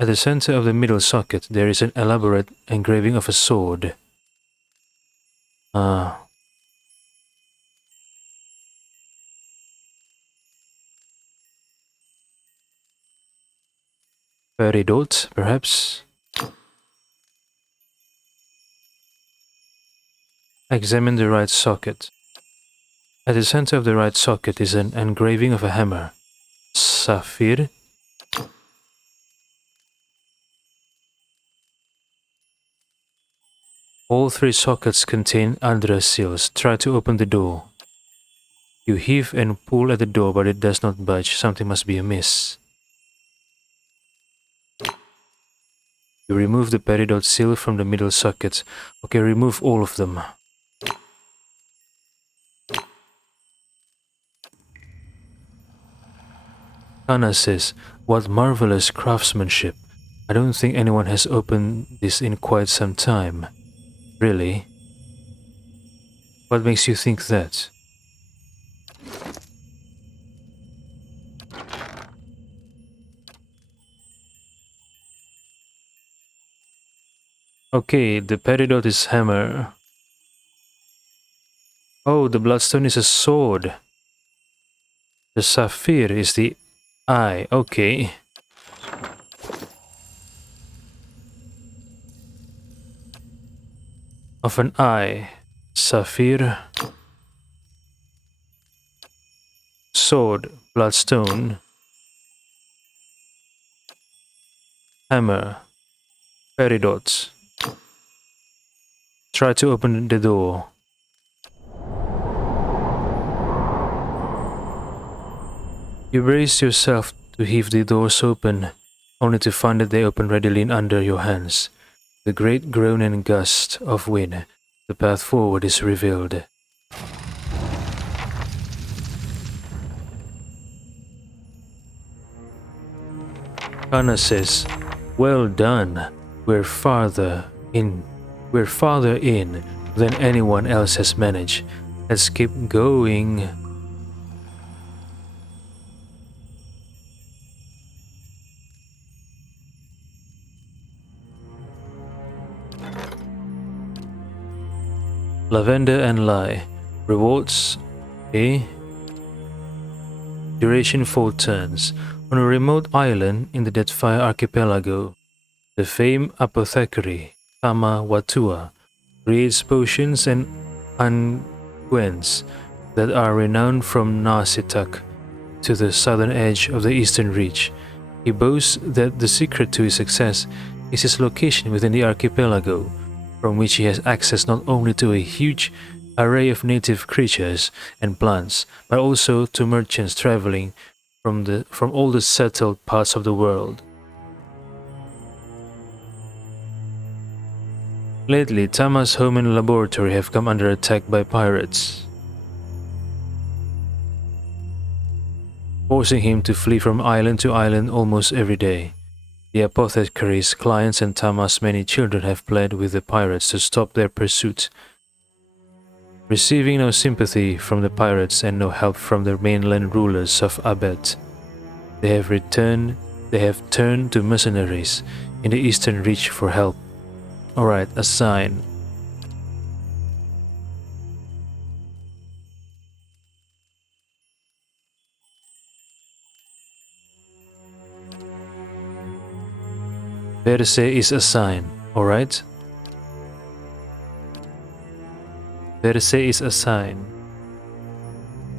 At the center of the middle socket, there is an elaborate engraving of a sword. Peridot, perhaps? Examine the right socket. At the center of the right socket is an engraving of a hammer. Sapphire. All three sockets contain Andra seals. Try to open the door. You heave and pull at the door, but it does not budge. Something must be amiss. You remove the peridot seal from the middle socket. Okay, remove all of them. Kana says, what marvelous craftsmanship. I don't think anyone has opened this in quite some time. Really? What makes you think that? Okay, the peridot is hammer. Oh, the bloodstone is a sword. The sapphire is the eye. Okay. Of an eye. Sapphire. Sword. Bloodstone. Hammer. Peridot. Try to open the door. You brace yourself to heave the doors open, only to find that they open readily in under your hands. The great groan and gust of wind, the path forward is revealed. Kana says, well done. We're farther in than anyone else has managed. Let's keep going. Lavender and Lye. Rewards A. Duration 4 turns. On a remote island in the Deadfire Archipelago, the famed apothecary Tama Watua creates potions and unguents that are renowned from Narsitak to the southern edge of the eastern reach. He boasts that the secret to his success is his location within the archipelago, from which he has access not only to a huge array of native creatures and plants, but also to merchants traveling from all the settled parts of the world. Lately, Tama's home and laboratory have come under attack by pirates, forcing him to flee from island to island almost every day. The apothecary's clients and Tama's many children have pled with the pirates to stop their pursuit. Receiving no sympathy from the pirates and no help from the mainland rulers of Abed, they have turned to mercenaries in the eastern reach for help. Alright, a sign. Verse is a sign, alright? Verse is a sign.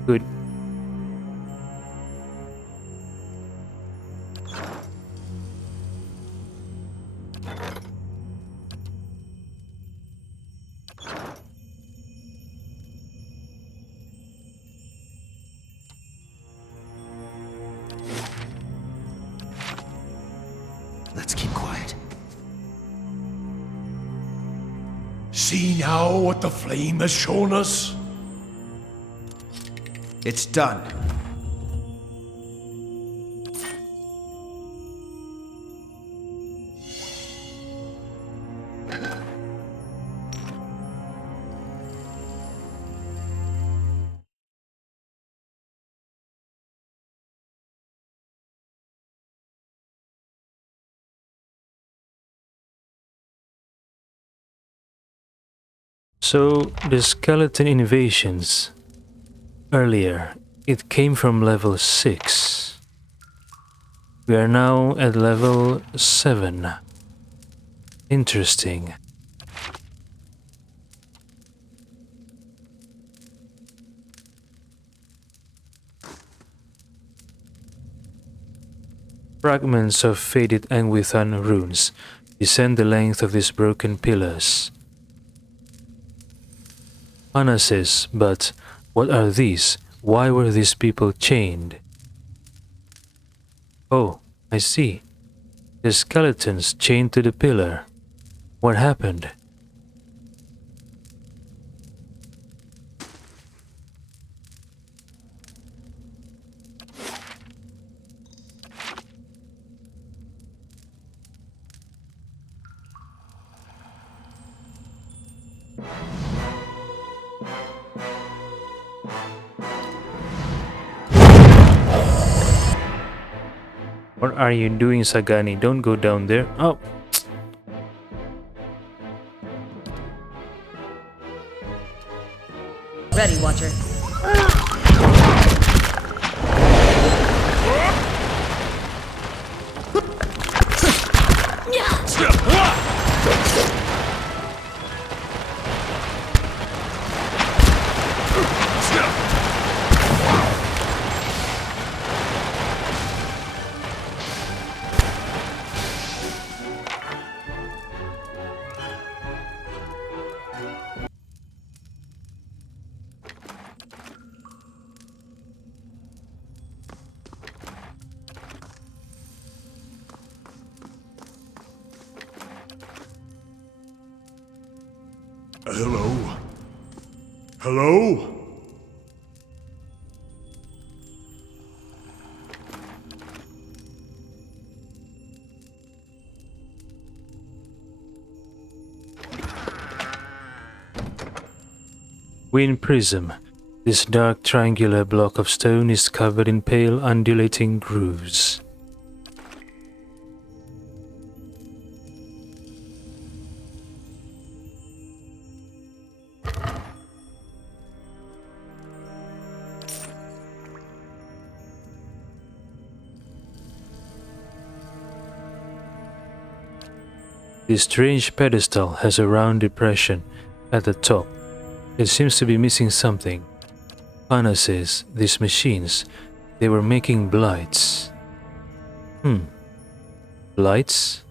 Good. see now what the flame has shown us? It's done. So, the skeleton invasions. Earlier, it came from level 6. We are now at level 7. Interesting. Fragments of faded Anguithan runes descend the length of these broken pillars. Anna says, but what are these? Why were these people chained? Oh, I see. The skeletons chained to the pillar. What happened? What are you doing, Sagani? Don't go down there. Oh. Ready, Watcher. Hello? Hello? Wind Prism. This dark triangular block of stone is covered in pale undulating grooves. This strange pedestal has a round depression at the top. It seems to be missing something. Anna says these machines, they were making blights. Blights?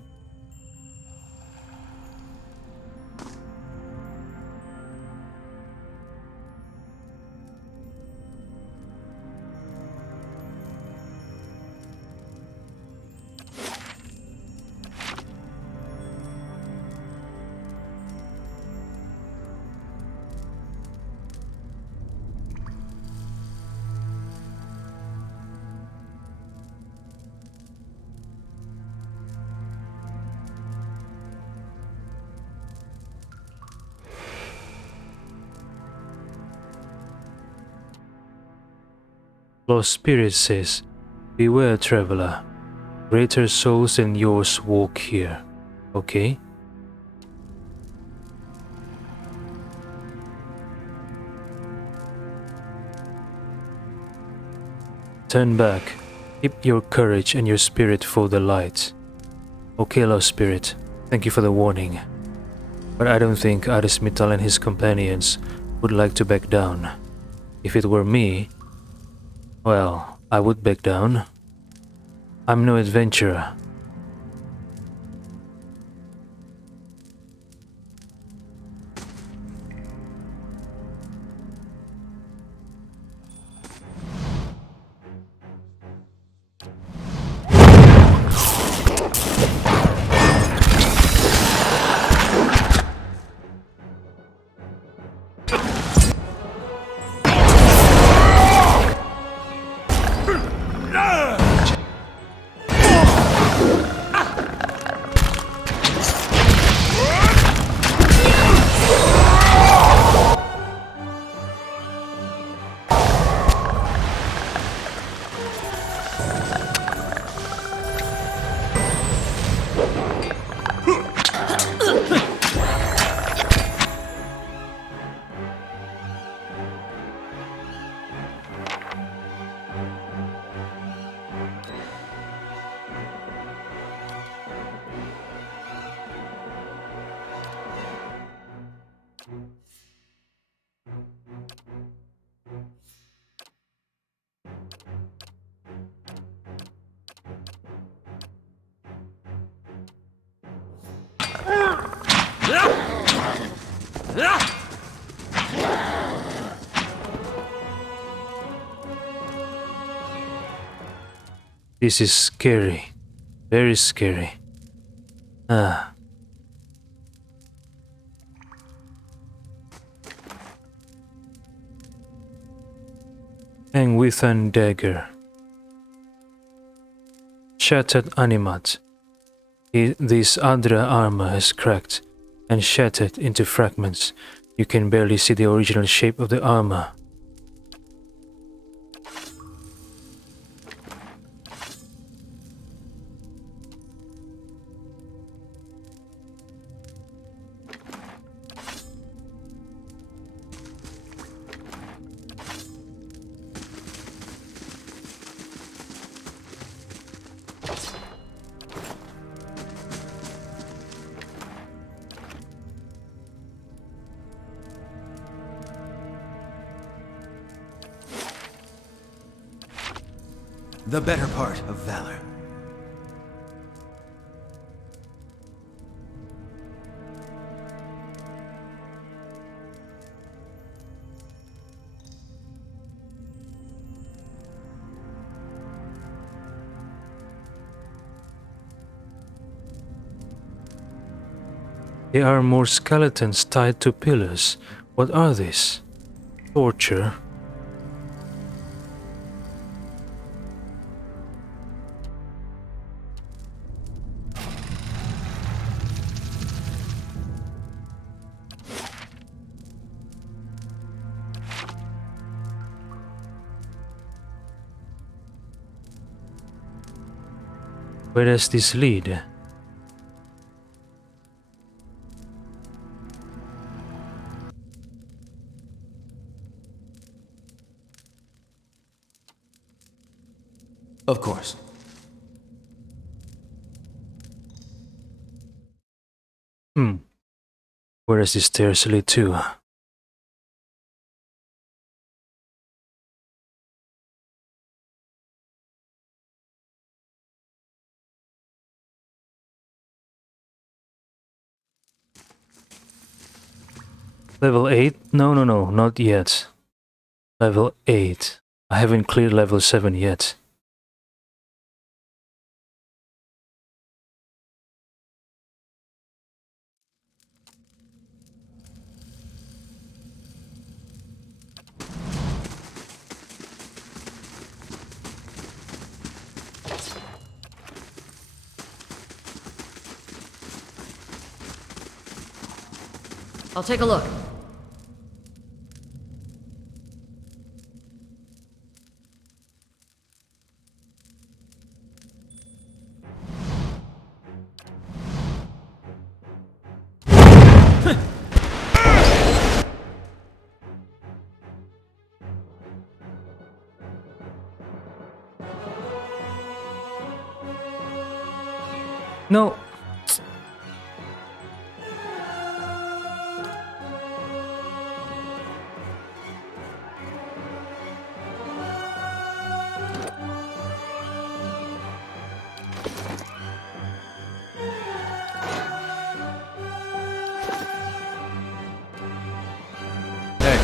Lost Spirit says, beware, traveler. Greater souls than yours walk here. Okay? Turn back. Keep your courage and your spirit for the light. Okay, Lost Spirit. Thank you for the warning. But I don't think Arismital and his companions would like to back down. If it were me, well, I would back down. I'm no adventurer. This is scary. Very scary. Ah. And with an dagger. Shattered animat. This Adra armor has cracked and shattered into fragments. You can barely see the original shape of the armor. The better part of valor. There are more skeletons tied to pillars. What are these? Torture. Where does this lead? Of course. Where does this stairs lead to? Level 8? No, not yet. Level 8. I haven't cleared level 7 yet. I'll take a look. No. Hey.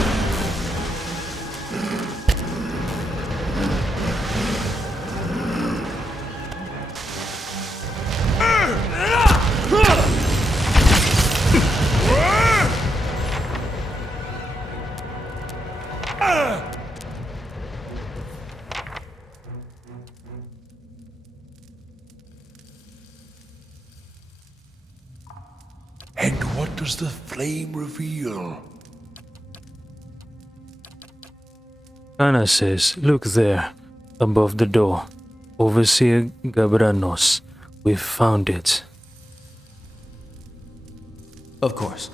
And what does the flame reveal? Anna says, look there, above the door. Overseer Gabranos. We found it. Of course.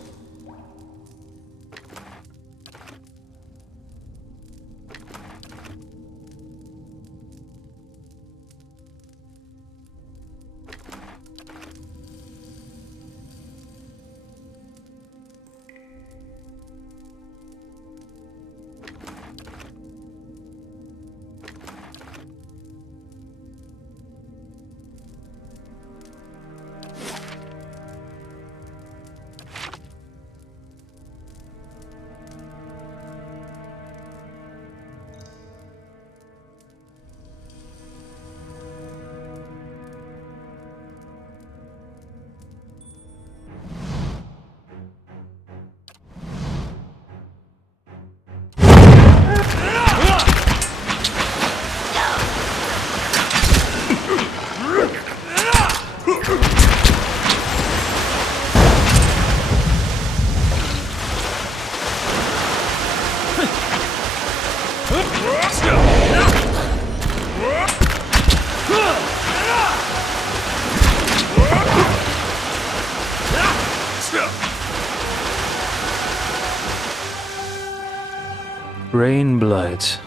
Rain blight.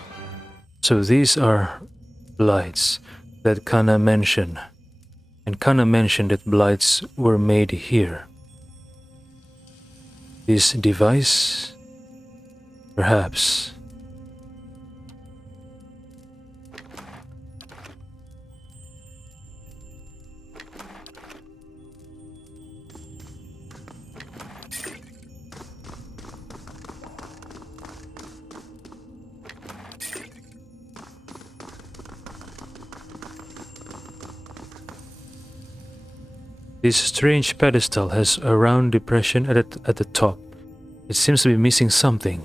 So these are blights that Kana mentioned. And Kana mentioned that blights were made here. This device? Perhaps. This strange pedestal has a round depression at the top. It seems to be missing something.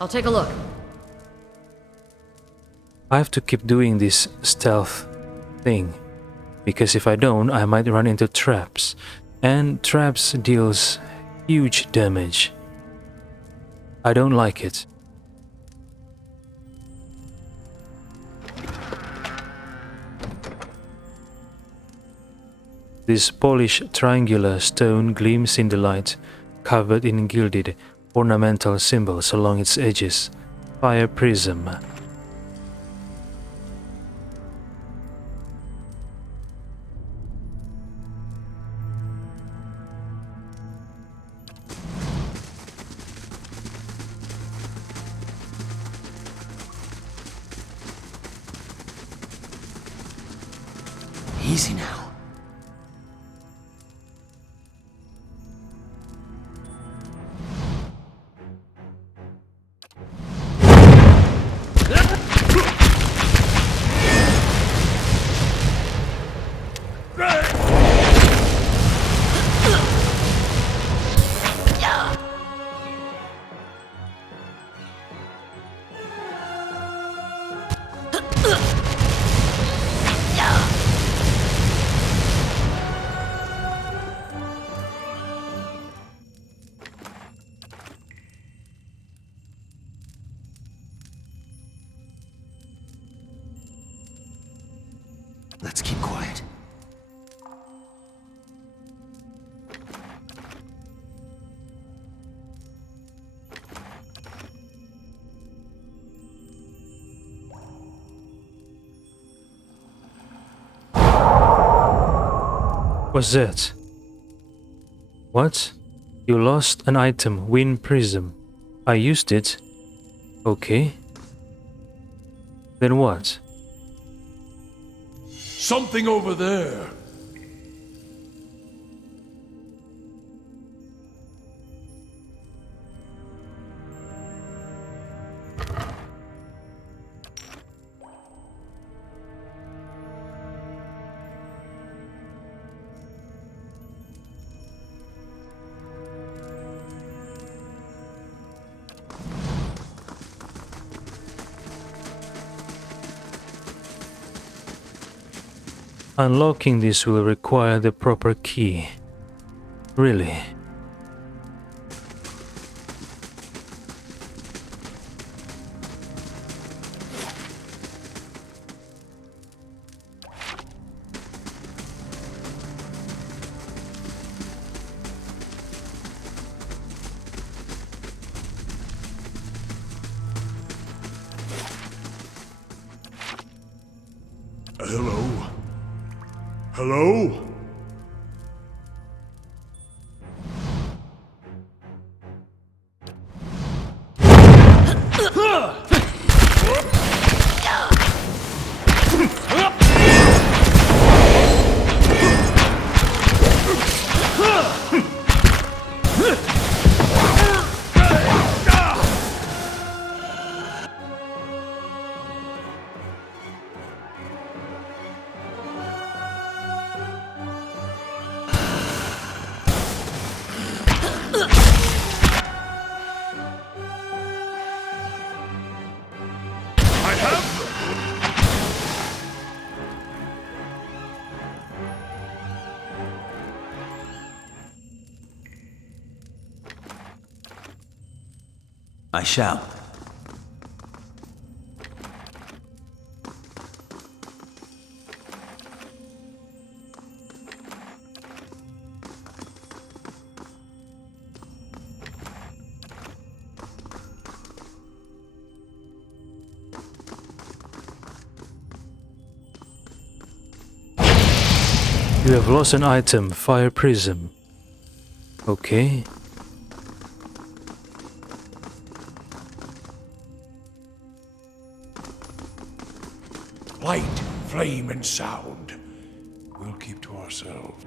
I'll take a look. I have to keep doing this stealth thing, because if I don't, I might run into traps. And traps deals huge damage. I don't like it. This polished triangular stone gleams in the light, covered in gilded ornamental symbols along its edges. Fire prism. Easy now. Let's keep quiet. What's that? What? You lost an item, Wind Prism. I used it. Okay. Then what? Something over there. Unlocking this will require the proper key. Really? Hello? Hello? I shall. You have lost an item, fire prism. Okay. Light, flame, and sound. We'll keep to ourselves.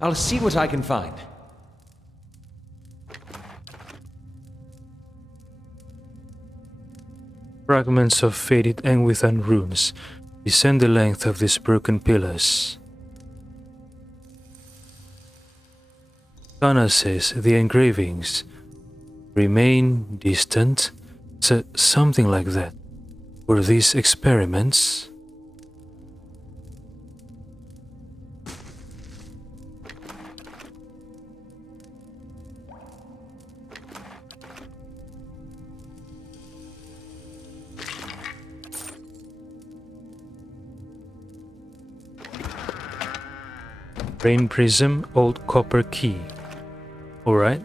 I'll see what I can find. Fragments of faded Engwithan runes descend the length of these broken pillars. Kana says the engravings remain distant, so something like that. Were these experiments? Rain prism, old copper key. Alright.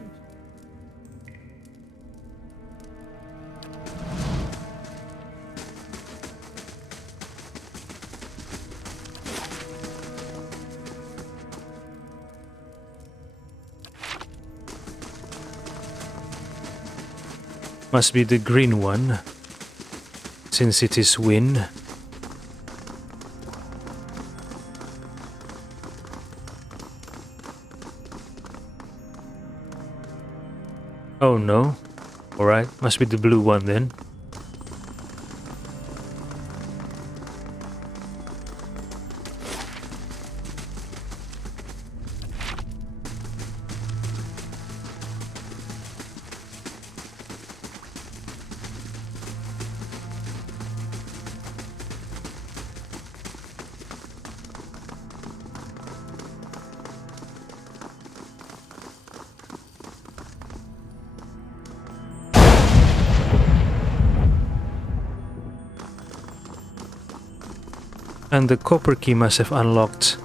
Must be the green one, since it is wind. Oh no. Alright, must be the blue one then. And the copper key must have unlocked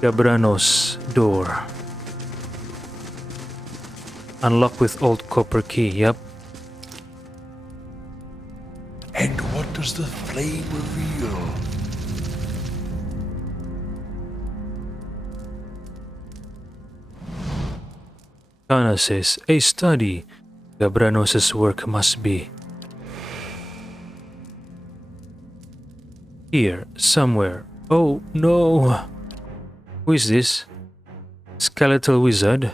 Gabrano's door. Unlock with old copper key, yep. And what does the flame reveal? Kana says, a study. Gabranos' work must be here, somewhere. Oh no! Who is this? Skeletal wizard?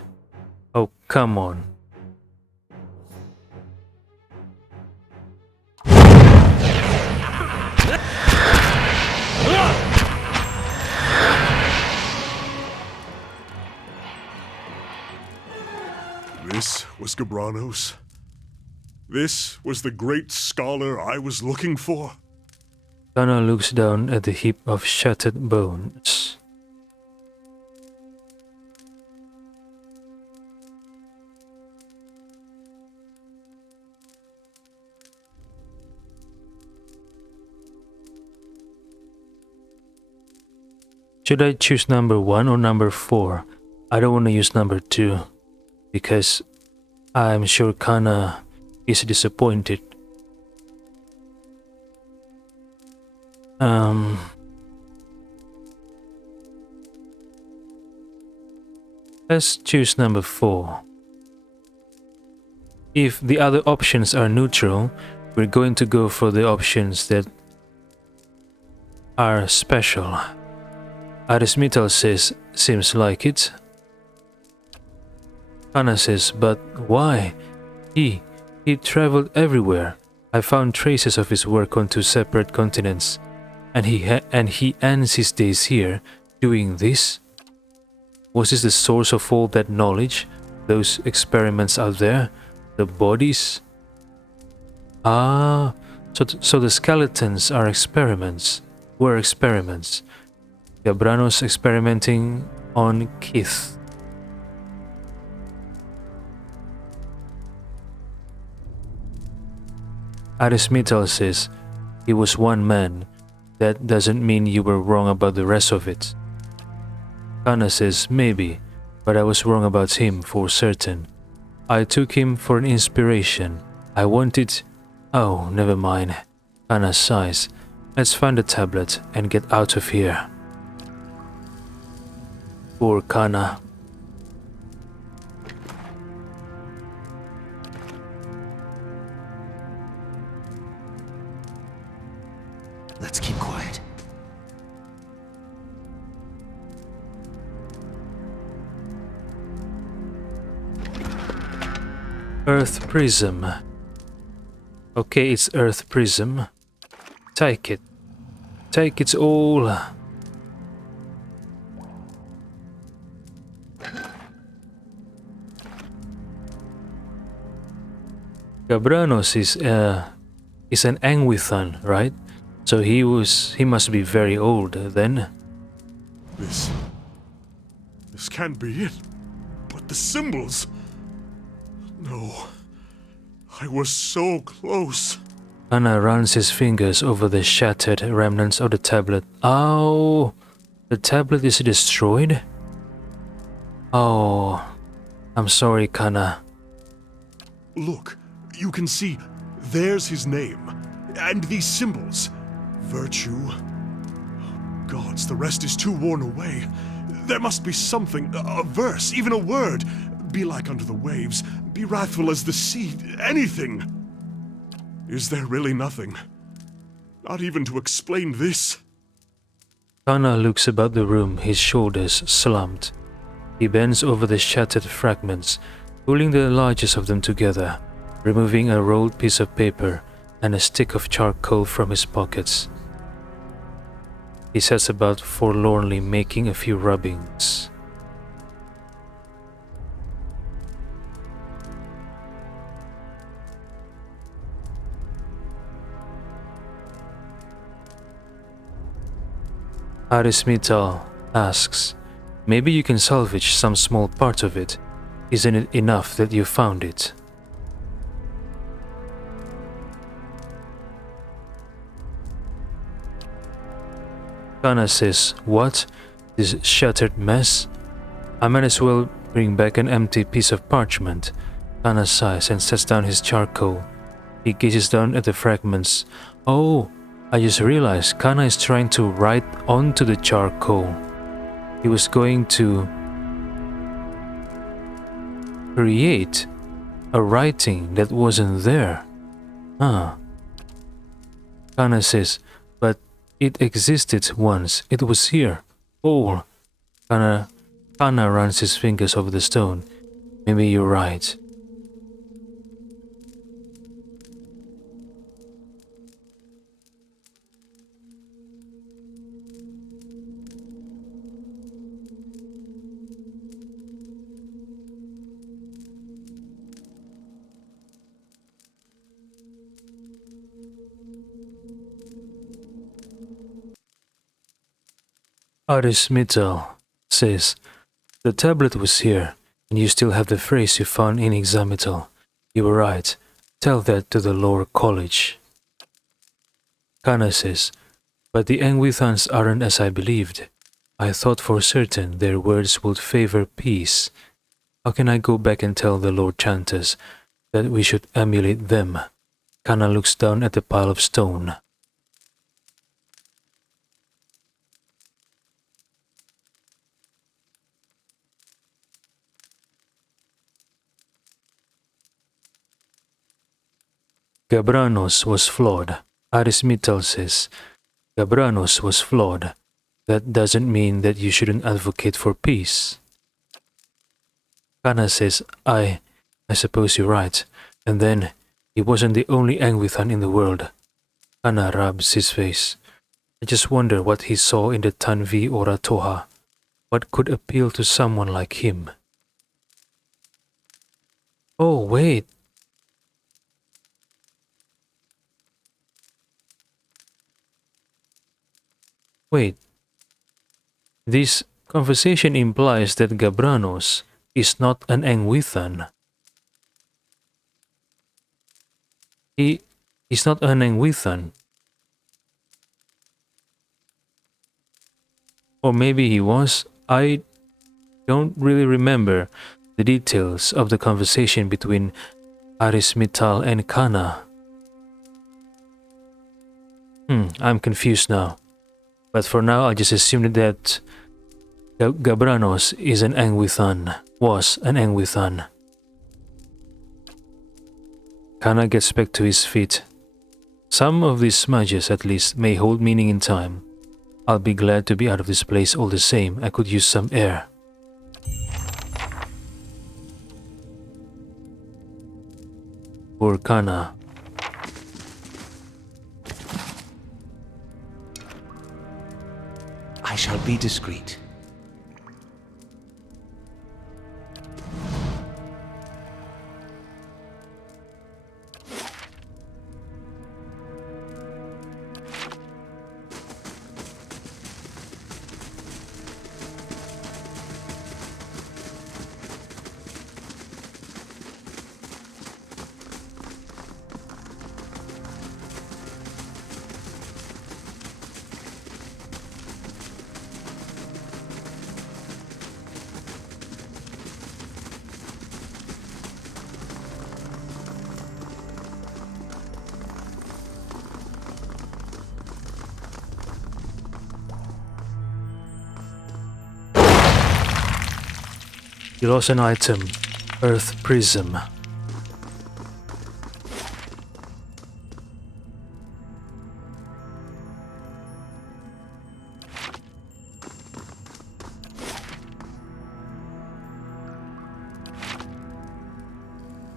Oh, come on. This was Gabranos? This was the great scholar I was looking for? Kana looks down at the heap of shattered bones. Should I choose number 1 or number 4? I don't want to use number 2 because I'm sure Kana is disappointed. Let's choose number 4. If the other options are neutral, we're going to go for the options that are special. Arismetal says, seems like it. Kana says, but why? He He traveled everywhere. I found traces of his work on 2 separate continents, and he ends his days here doing this. Was this the source of all that knowledge? Those experiments out there, the bodies? Ah, so the skeletons are experiments. Were experiments. Gabranos experimenting on Keith. Arismetal says, he was one man. That doesn't mean you were wrong about the rest of it. Kana says, maybe, but I was wrong about him for certain. I took him for an inspiration. I wanted... Oh, never mind. Kana sighs. Let's find the tablet and get out of here. Poor Kana. Let's keep quiet. Earth Prism. Okay, it's Earth Prism. Take it. Take it all. Gabranos is an Angwithan, right? So he must be very old then. This can't be it. But the symbols... No. I was so close. Kana runs his fingers over the shattered remnants of the tablet. Oh, the tablet is destroyed? Oh, I'm sorry, Kana. Look, you can see, there's his name. And these symbols. Virtue. Gods, the rest is too worn away. There must be something, a verse, even a word. Be like unto the waves, be wrathful as the sea, anything. Is there really nothing? Not even to explain this? Kana looks about the room, his shoulders slumped. He bends over the shattered fragments, pulling the largest of them together, removing a rolled piece of paper and a stick of charcoal from his pockets. He sets about forlornly making a few rubbings. Arismetal asks, maybe you can salvage some small part of it. Isn't it enough that you found it? Kana says, what? This shattered mess? I might as well bring back an empty piece of parchment. Kana sighs and sets down his charcoal. He gazes down at the fragments. Oh, I just realized Kana is trying to write onto the charcoal. He was going to create a writing that wasn't there. Kana says, but it existed once. It was here. Oh. Kana runs his fingers over the stone. Maybe you're right. Arismetal says, the tablet was here, and you still have the phrase you found in Examital. You were right. Tell that to the Lore College. Kana says, but the Angwithans aren't as I believed. I thought for certain their words would favor peace. How can I go back and tell the Lord Chanters that we should emulate them? Kana looks down at the pile of stone. Gabranos was flawed. Arismetal says, Gabranos was flawed. That doesn't mean that you shouldn't advocate for peace. Kana says, I suppose you're right. And then He wasn't the only Angwithan in the world. Kana rubs his face. I just wonder what he saw in the Tanvi Ora Toha. What could appeal to someone like him? Oh, wait. Wait. This conversation implies that Gabranos is not an Angwithan. He is not an Angwithan. Or maybe he was. I don't really remember the details of the conversation between Arismital and Kana. I'm confused now. But for now, I just assumed that Gabranos is an Angwithan. Was an Angwithan. Kana gets back to his feet. Some of these smudges, at least, may hold meaning in time. I'll be glad to be out of this place all the same. I could use some air. Poor Kana. I shall be discreet. You lost an item. Earth Prism.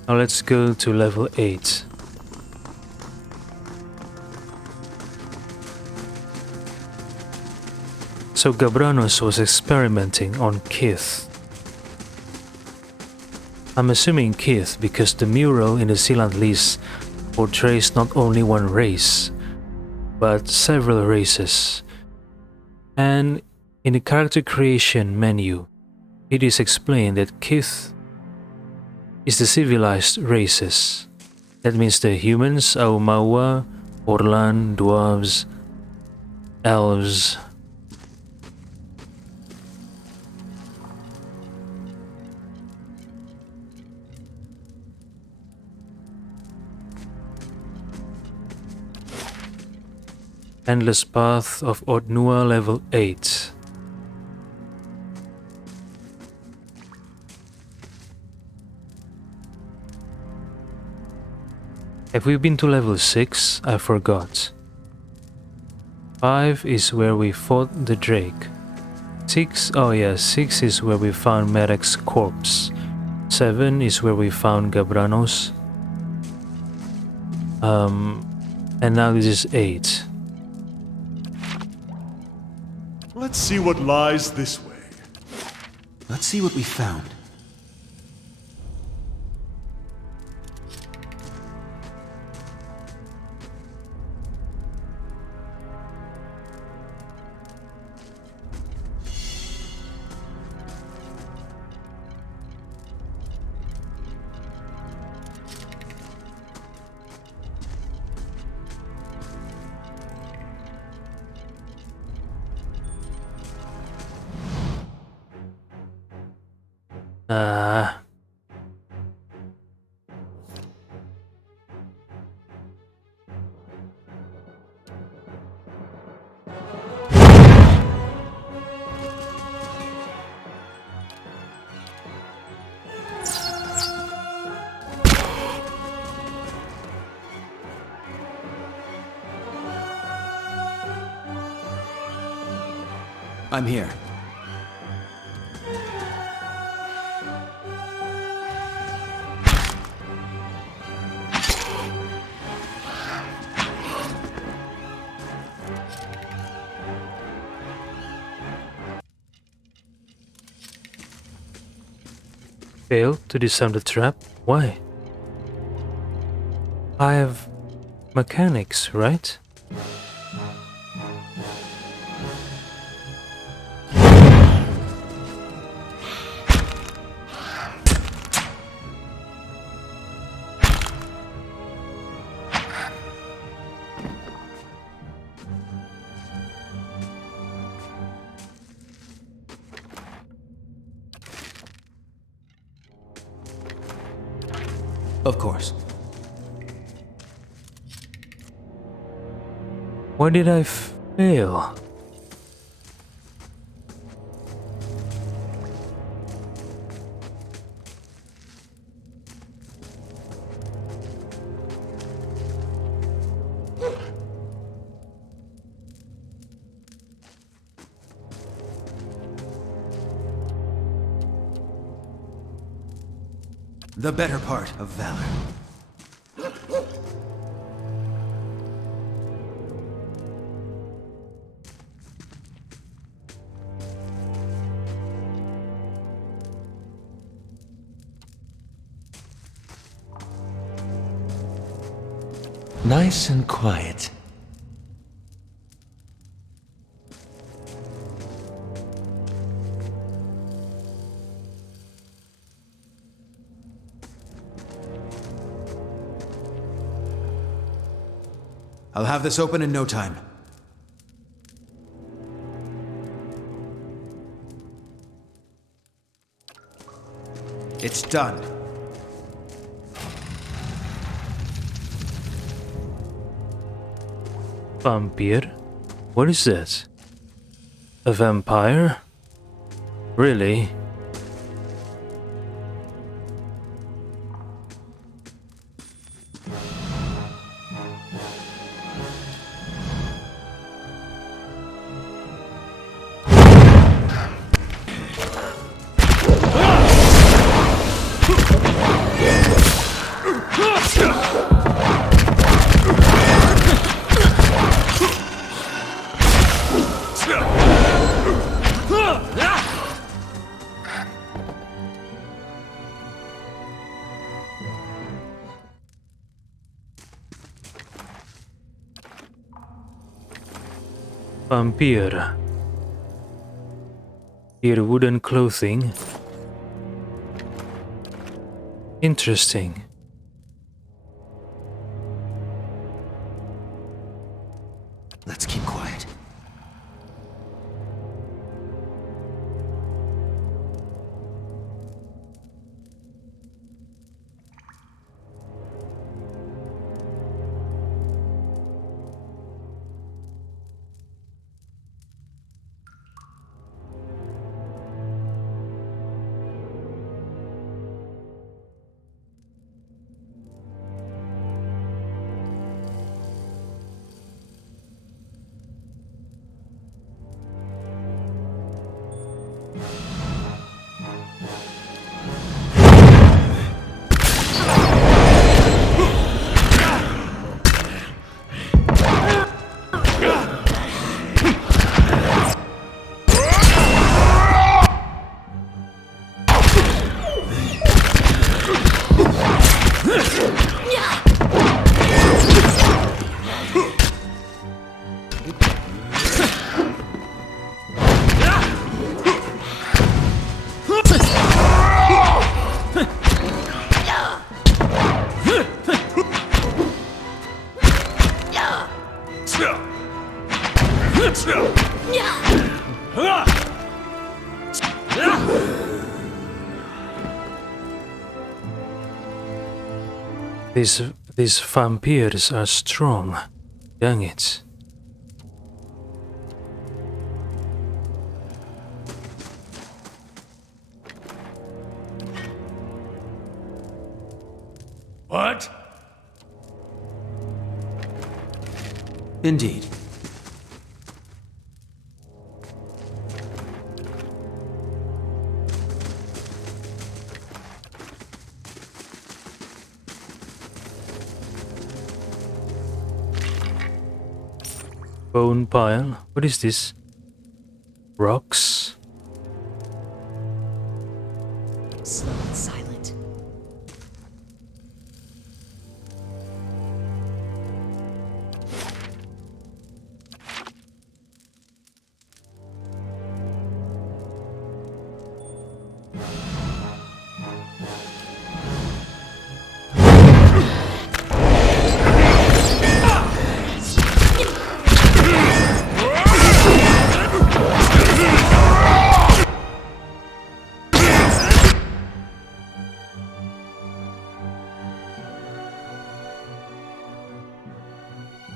Now let's go to level 8. So Gabranos was experimenting on Kith. I'm assuming Kith because the mural in the Sealand list portrays not only one race, but several races. And in the character creation menu, it is explained that Kith is the civilized races. That means the humans, Aumaua, Orlan, Dwarves, Elves. Endless Path of Ordnua level 8. Have we been to level 6? I forgot. 5 is where we fought the Drake. 6, oh yeah, 6 is where we found Merek's corpse. 7 is where we found Gabranos. And now this is 8. Let's see what lies this way. Let's see what we found. I'm here. Failed to disarm the trap? Why? I have mechanics, right? Of course. Why did I fail? The better part of valor. Nice and quiet. I'll have this open in no time. It's done. Vampire? What is that? A vampire? Really? Vampire. Here wooden clothing. Interesting. Let's keep quiet. These vampires are strong. Dang it. What? Indeed. Bone pile. What is this? Rocks. Slow and silent.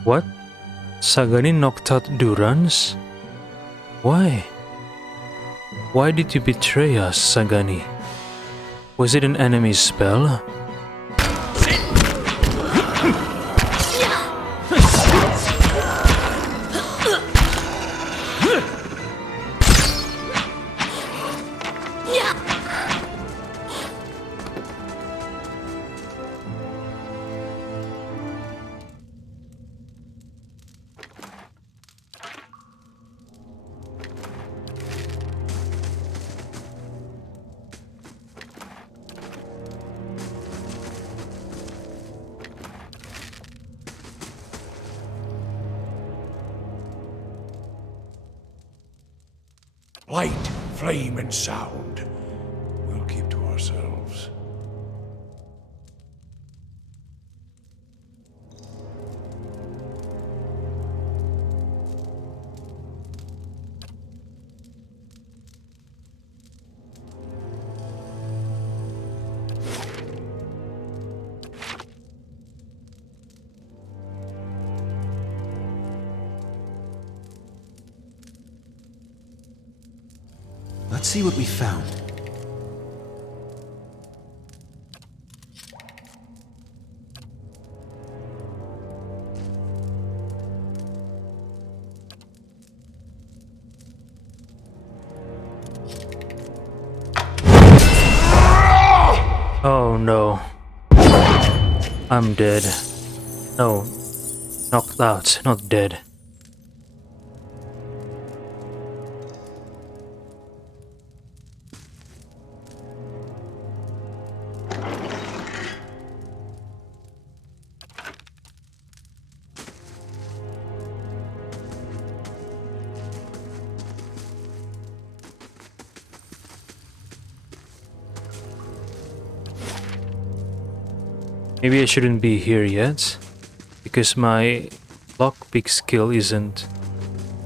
What? Sagani knocked out Durans? Why? Why did you betray us, Sagani? Was it an enemy spell? Light, flame, and sound. We'll keep to ourselves. Let's see what we found. Oh no. I'm dead. No. Knocked out, not dead. Maybe I shouldn't be here yet, because my lockpick skill isn't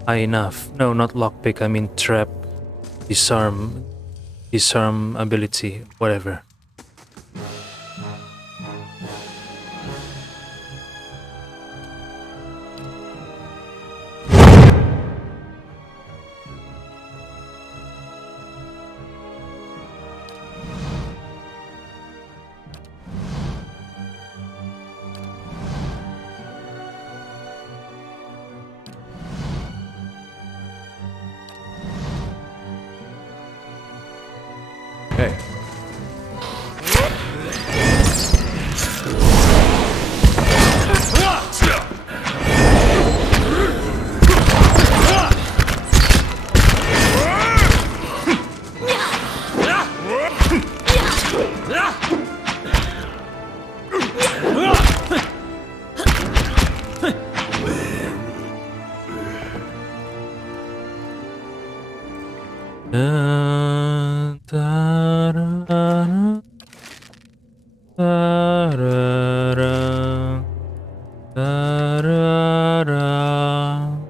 high enough. No, not lockpick, I mean trap, disarm ability, whatever. Hey.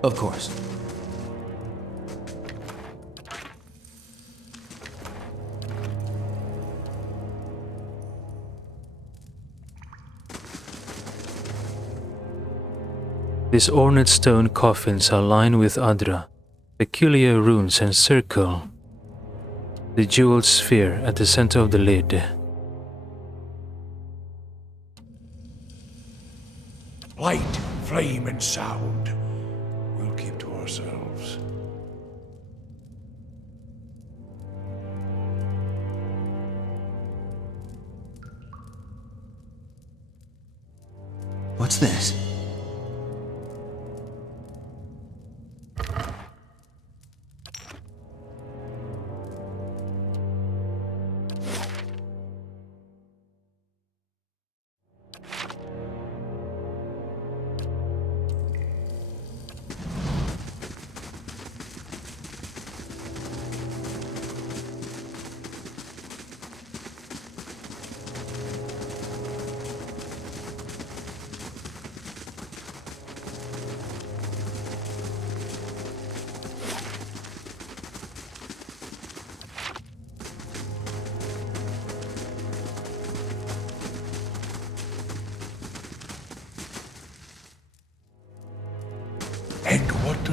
Of course. These ornate stone coffins are lined with Adra, peculiar runes encircle the jeweled sphere at the center of the lid. Light, flame, and sound. We'll keep to ourselves. What's this?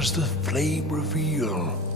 does the flame reveal?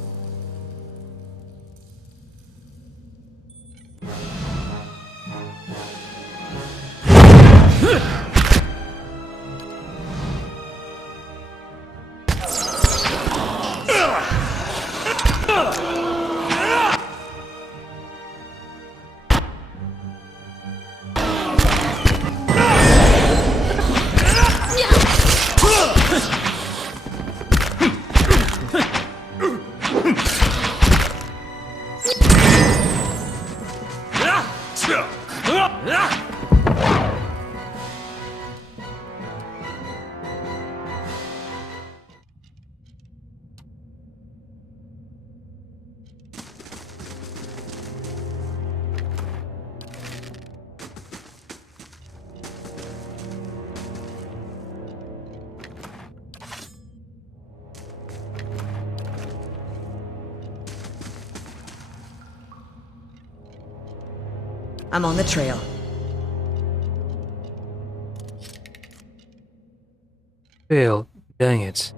I'm on the trail. Well, dang it.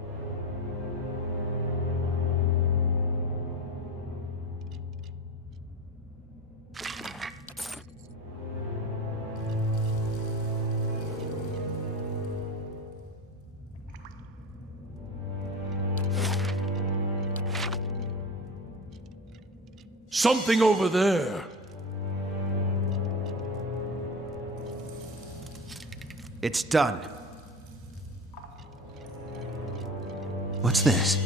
Something over there. It's done. What's this?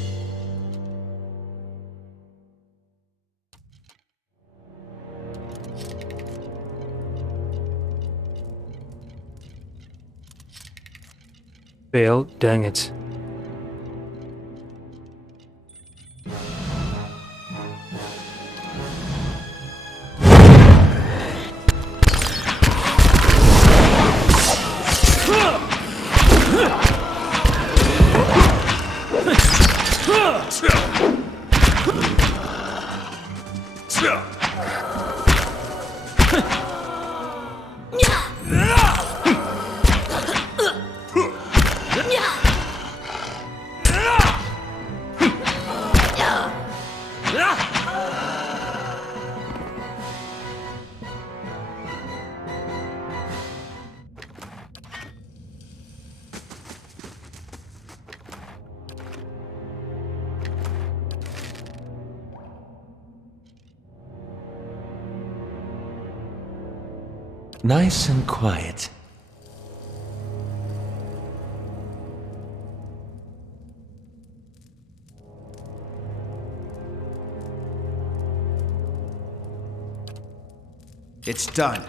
Well, dang it. Nice and quiet. It's done.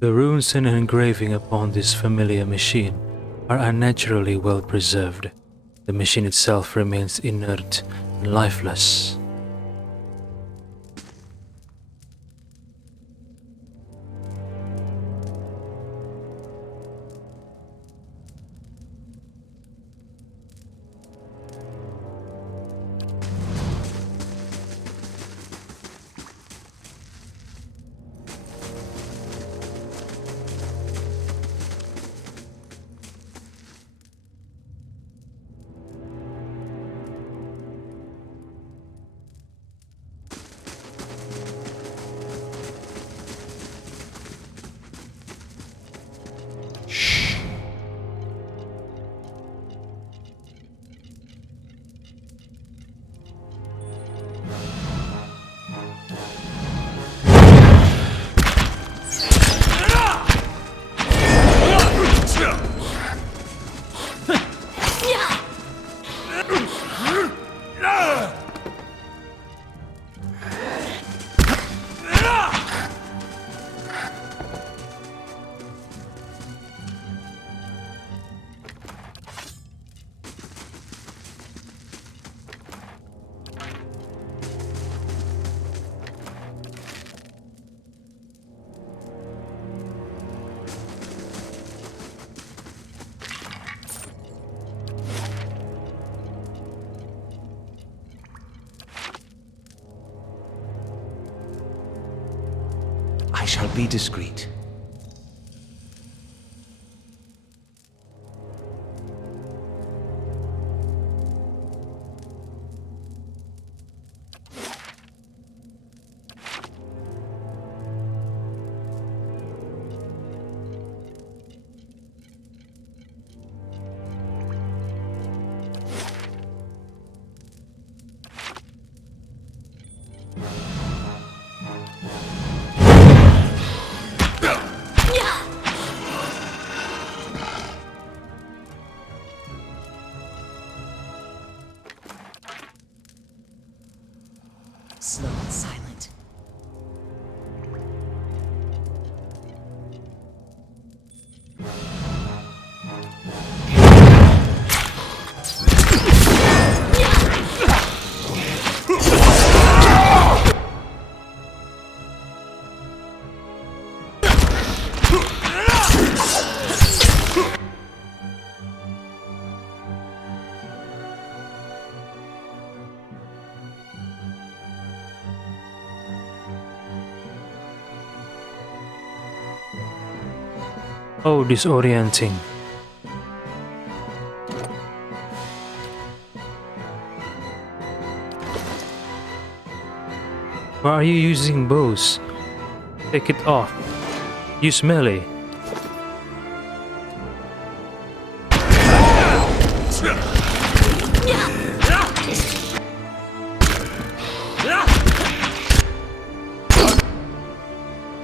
The runes and engraving upon this familiar machine are unnaturally well preserved. The machine itself remains inert and lifeless. shall be discreet. Slow and silent. Oh, disorienting. Why are you using bows? Take it off. Use melee.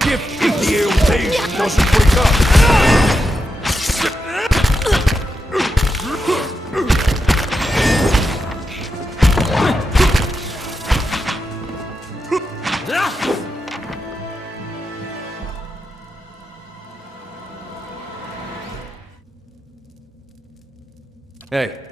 If the evasion doesn't break up. Hey.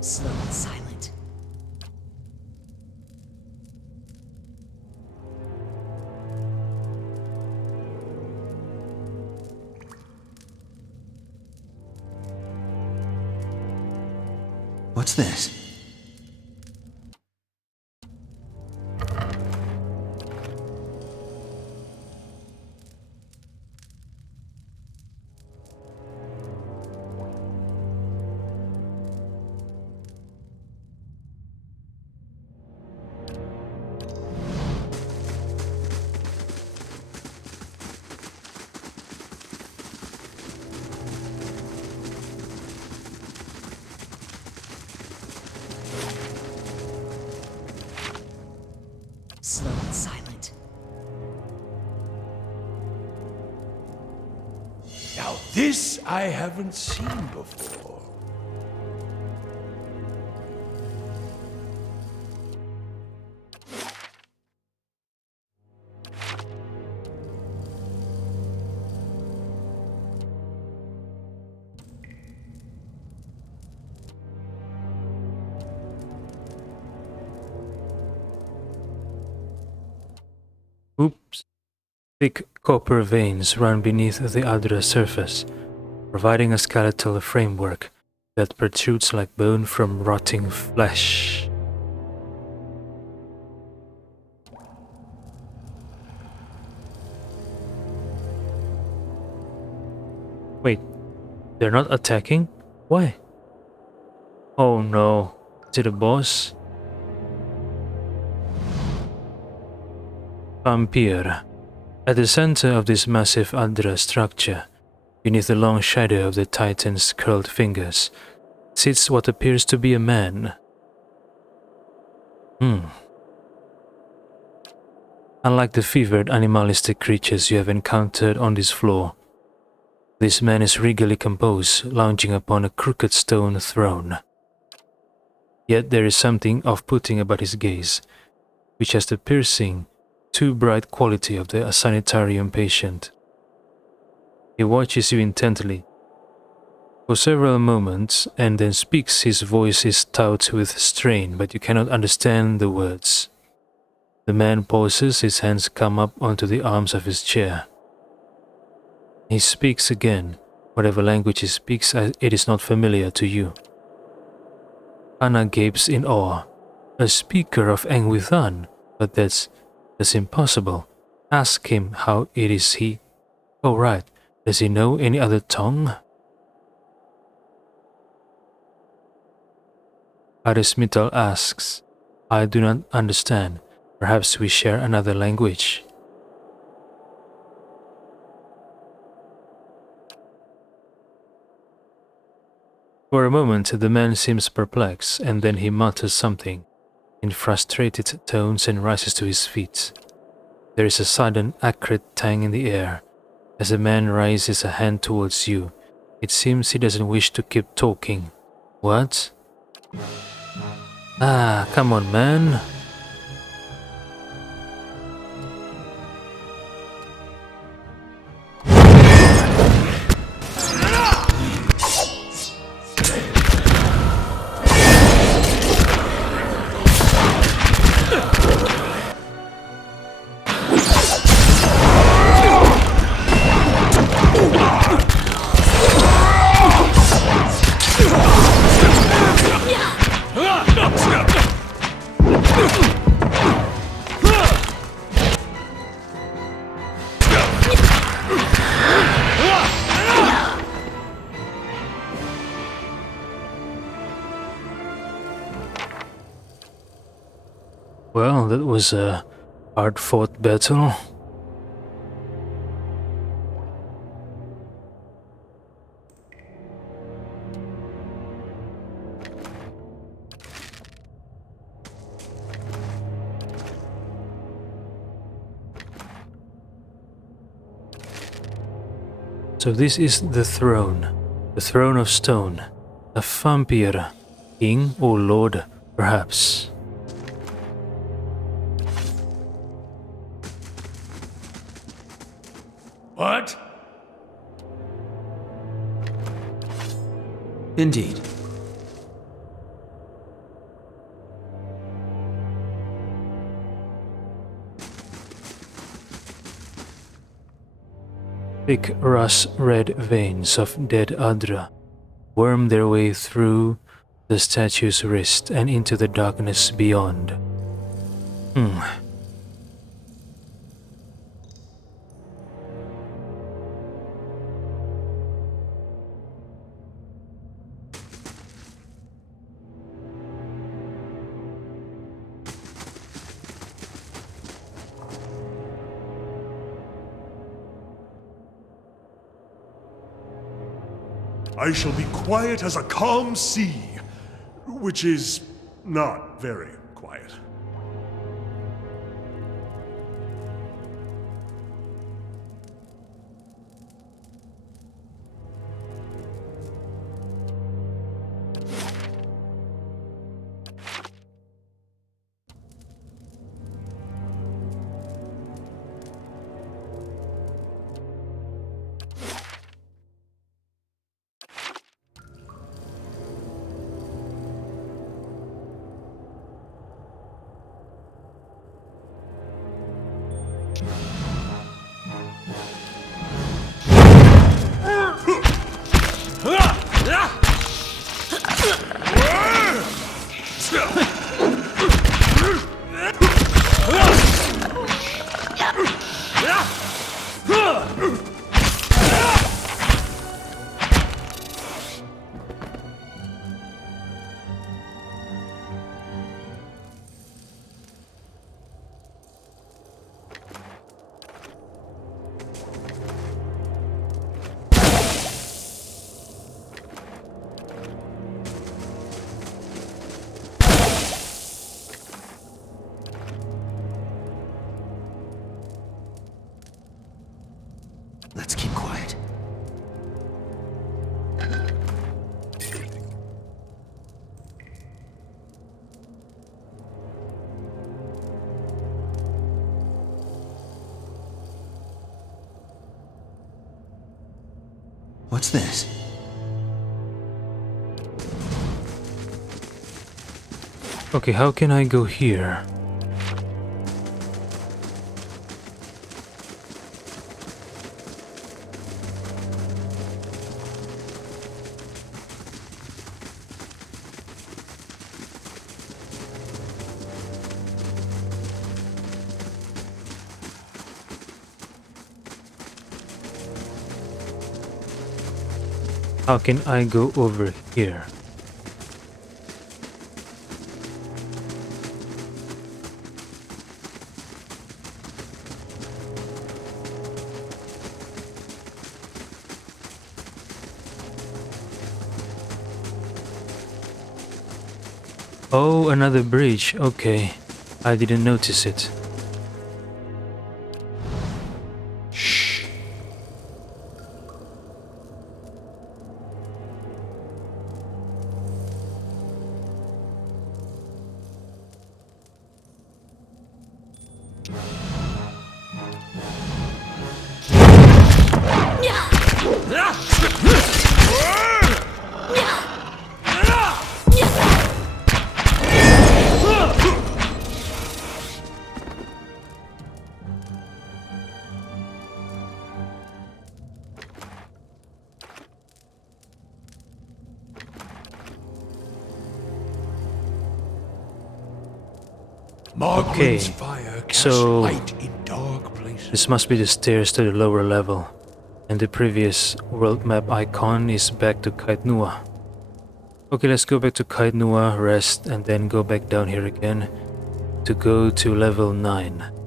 Slow and silent. What's this? Slow and silent. Now this I haven't seen before. Oops. Thick copper veins run beneath the Aldra's surface, providing a skeletal framework that protrudes like bone from rotting flesh. Wait, they're not attacking? Why? Oh no, is it a boss? Vampire. At the center of this massive Aldra structure, beneath the long shadow of the Titan's curled fingers, sits what appears to be a man. Unlike the fevered animalistic creatures you have encountered on this floor, this man is regally composed, lounging upon a crooked stone throne. Yet there is something off-putting about his gaze, which has the piercing, too bright quality of the sanitarium patient. He watches you intently for several moments and then speaks. His voice is stout with strain, but you cannot understand the words. The man pauses, his hands come up onto the arms of his chair. He speaks again. Whatever language he speaks, it is not familiar to you. Anna gapes in awe. A speaker of Engwithan? But that's impossible. Ask him how it is he... Oh right, does he know any other tongue? Arismital asks, I do not understand. Perhaps we share another language. For a moment the man seems perplexed, and then he mutters something in frustrated tones and rises to his feet. There is a sudden acrid tang in the air. As the man raises a hand towards you, it seems he doesn't wish to keep talking. What? Ah, come on, man. Well, that was a hard-fought battle. So this is the throne of stone, a vampire, king or lord, perhaps. What? Indeed. Thick rust-red veins of dead Adra worm their way through the statue's wrist and into the darkness beyond. I shall be quiet as a calm sea, which is not very quiet. What's this? Okay, how can I go here? How can I go over here? Oh, another bridge. Okay. I didn't notice it. Shh. Margaret's Okay, fire casts so light in dark places. this must be the stairs to the lower level. And the previous world map icon is back to Kaitnua. Okay, let's go back to Kaitnua, rest, and then go back down here again to go to level 9.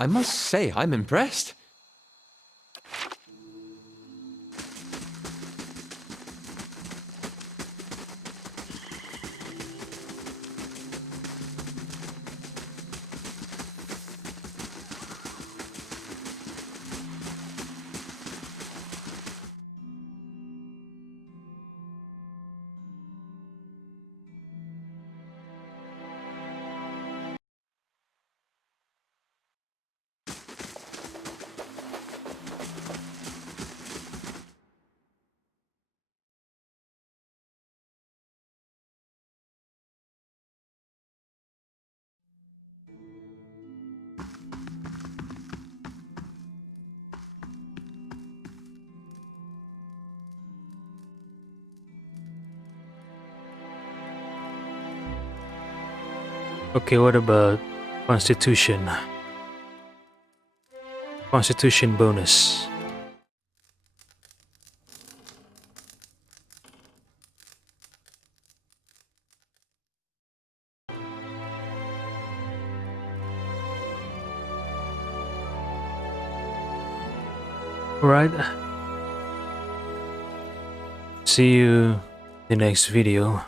I must say, I'm impressed. Okay, what about Constitution? Constitution bonus. Alright. See you in the next video.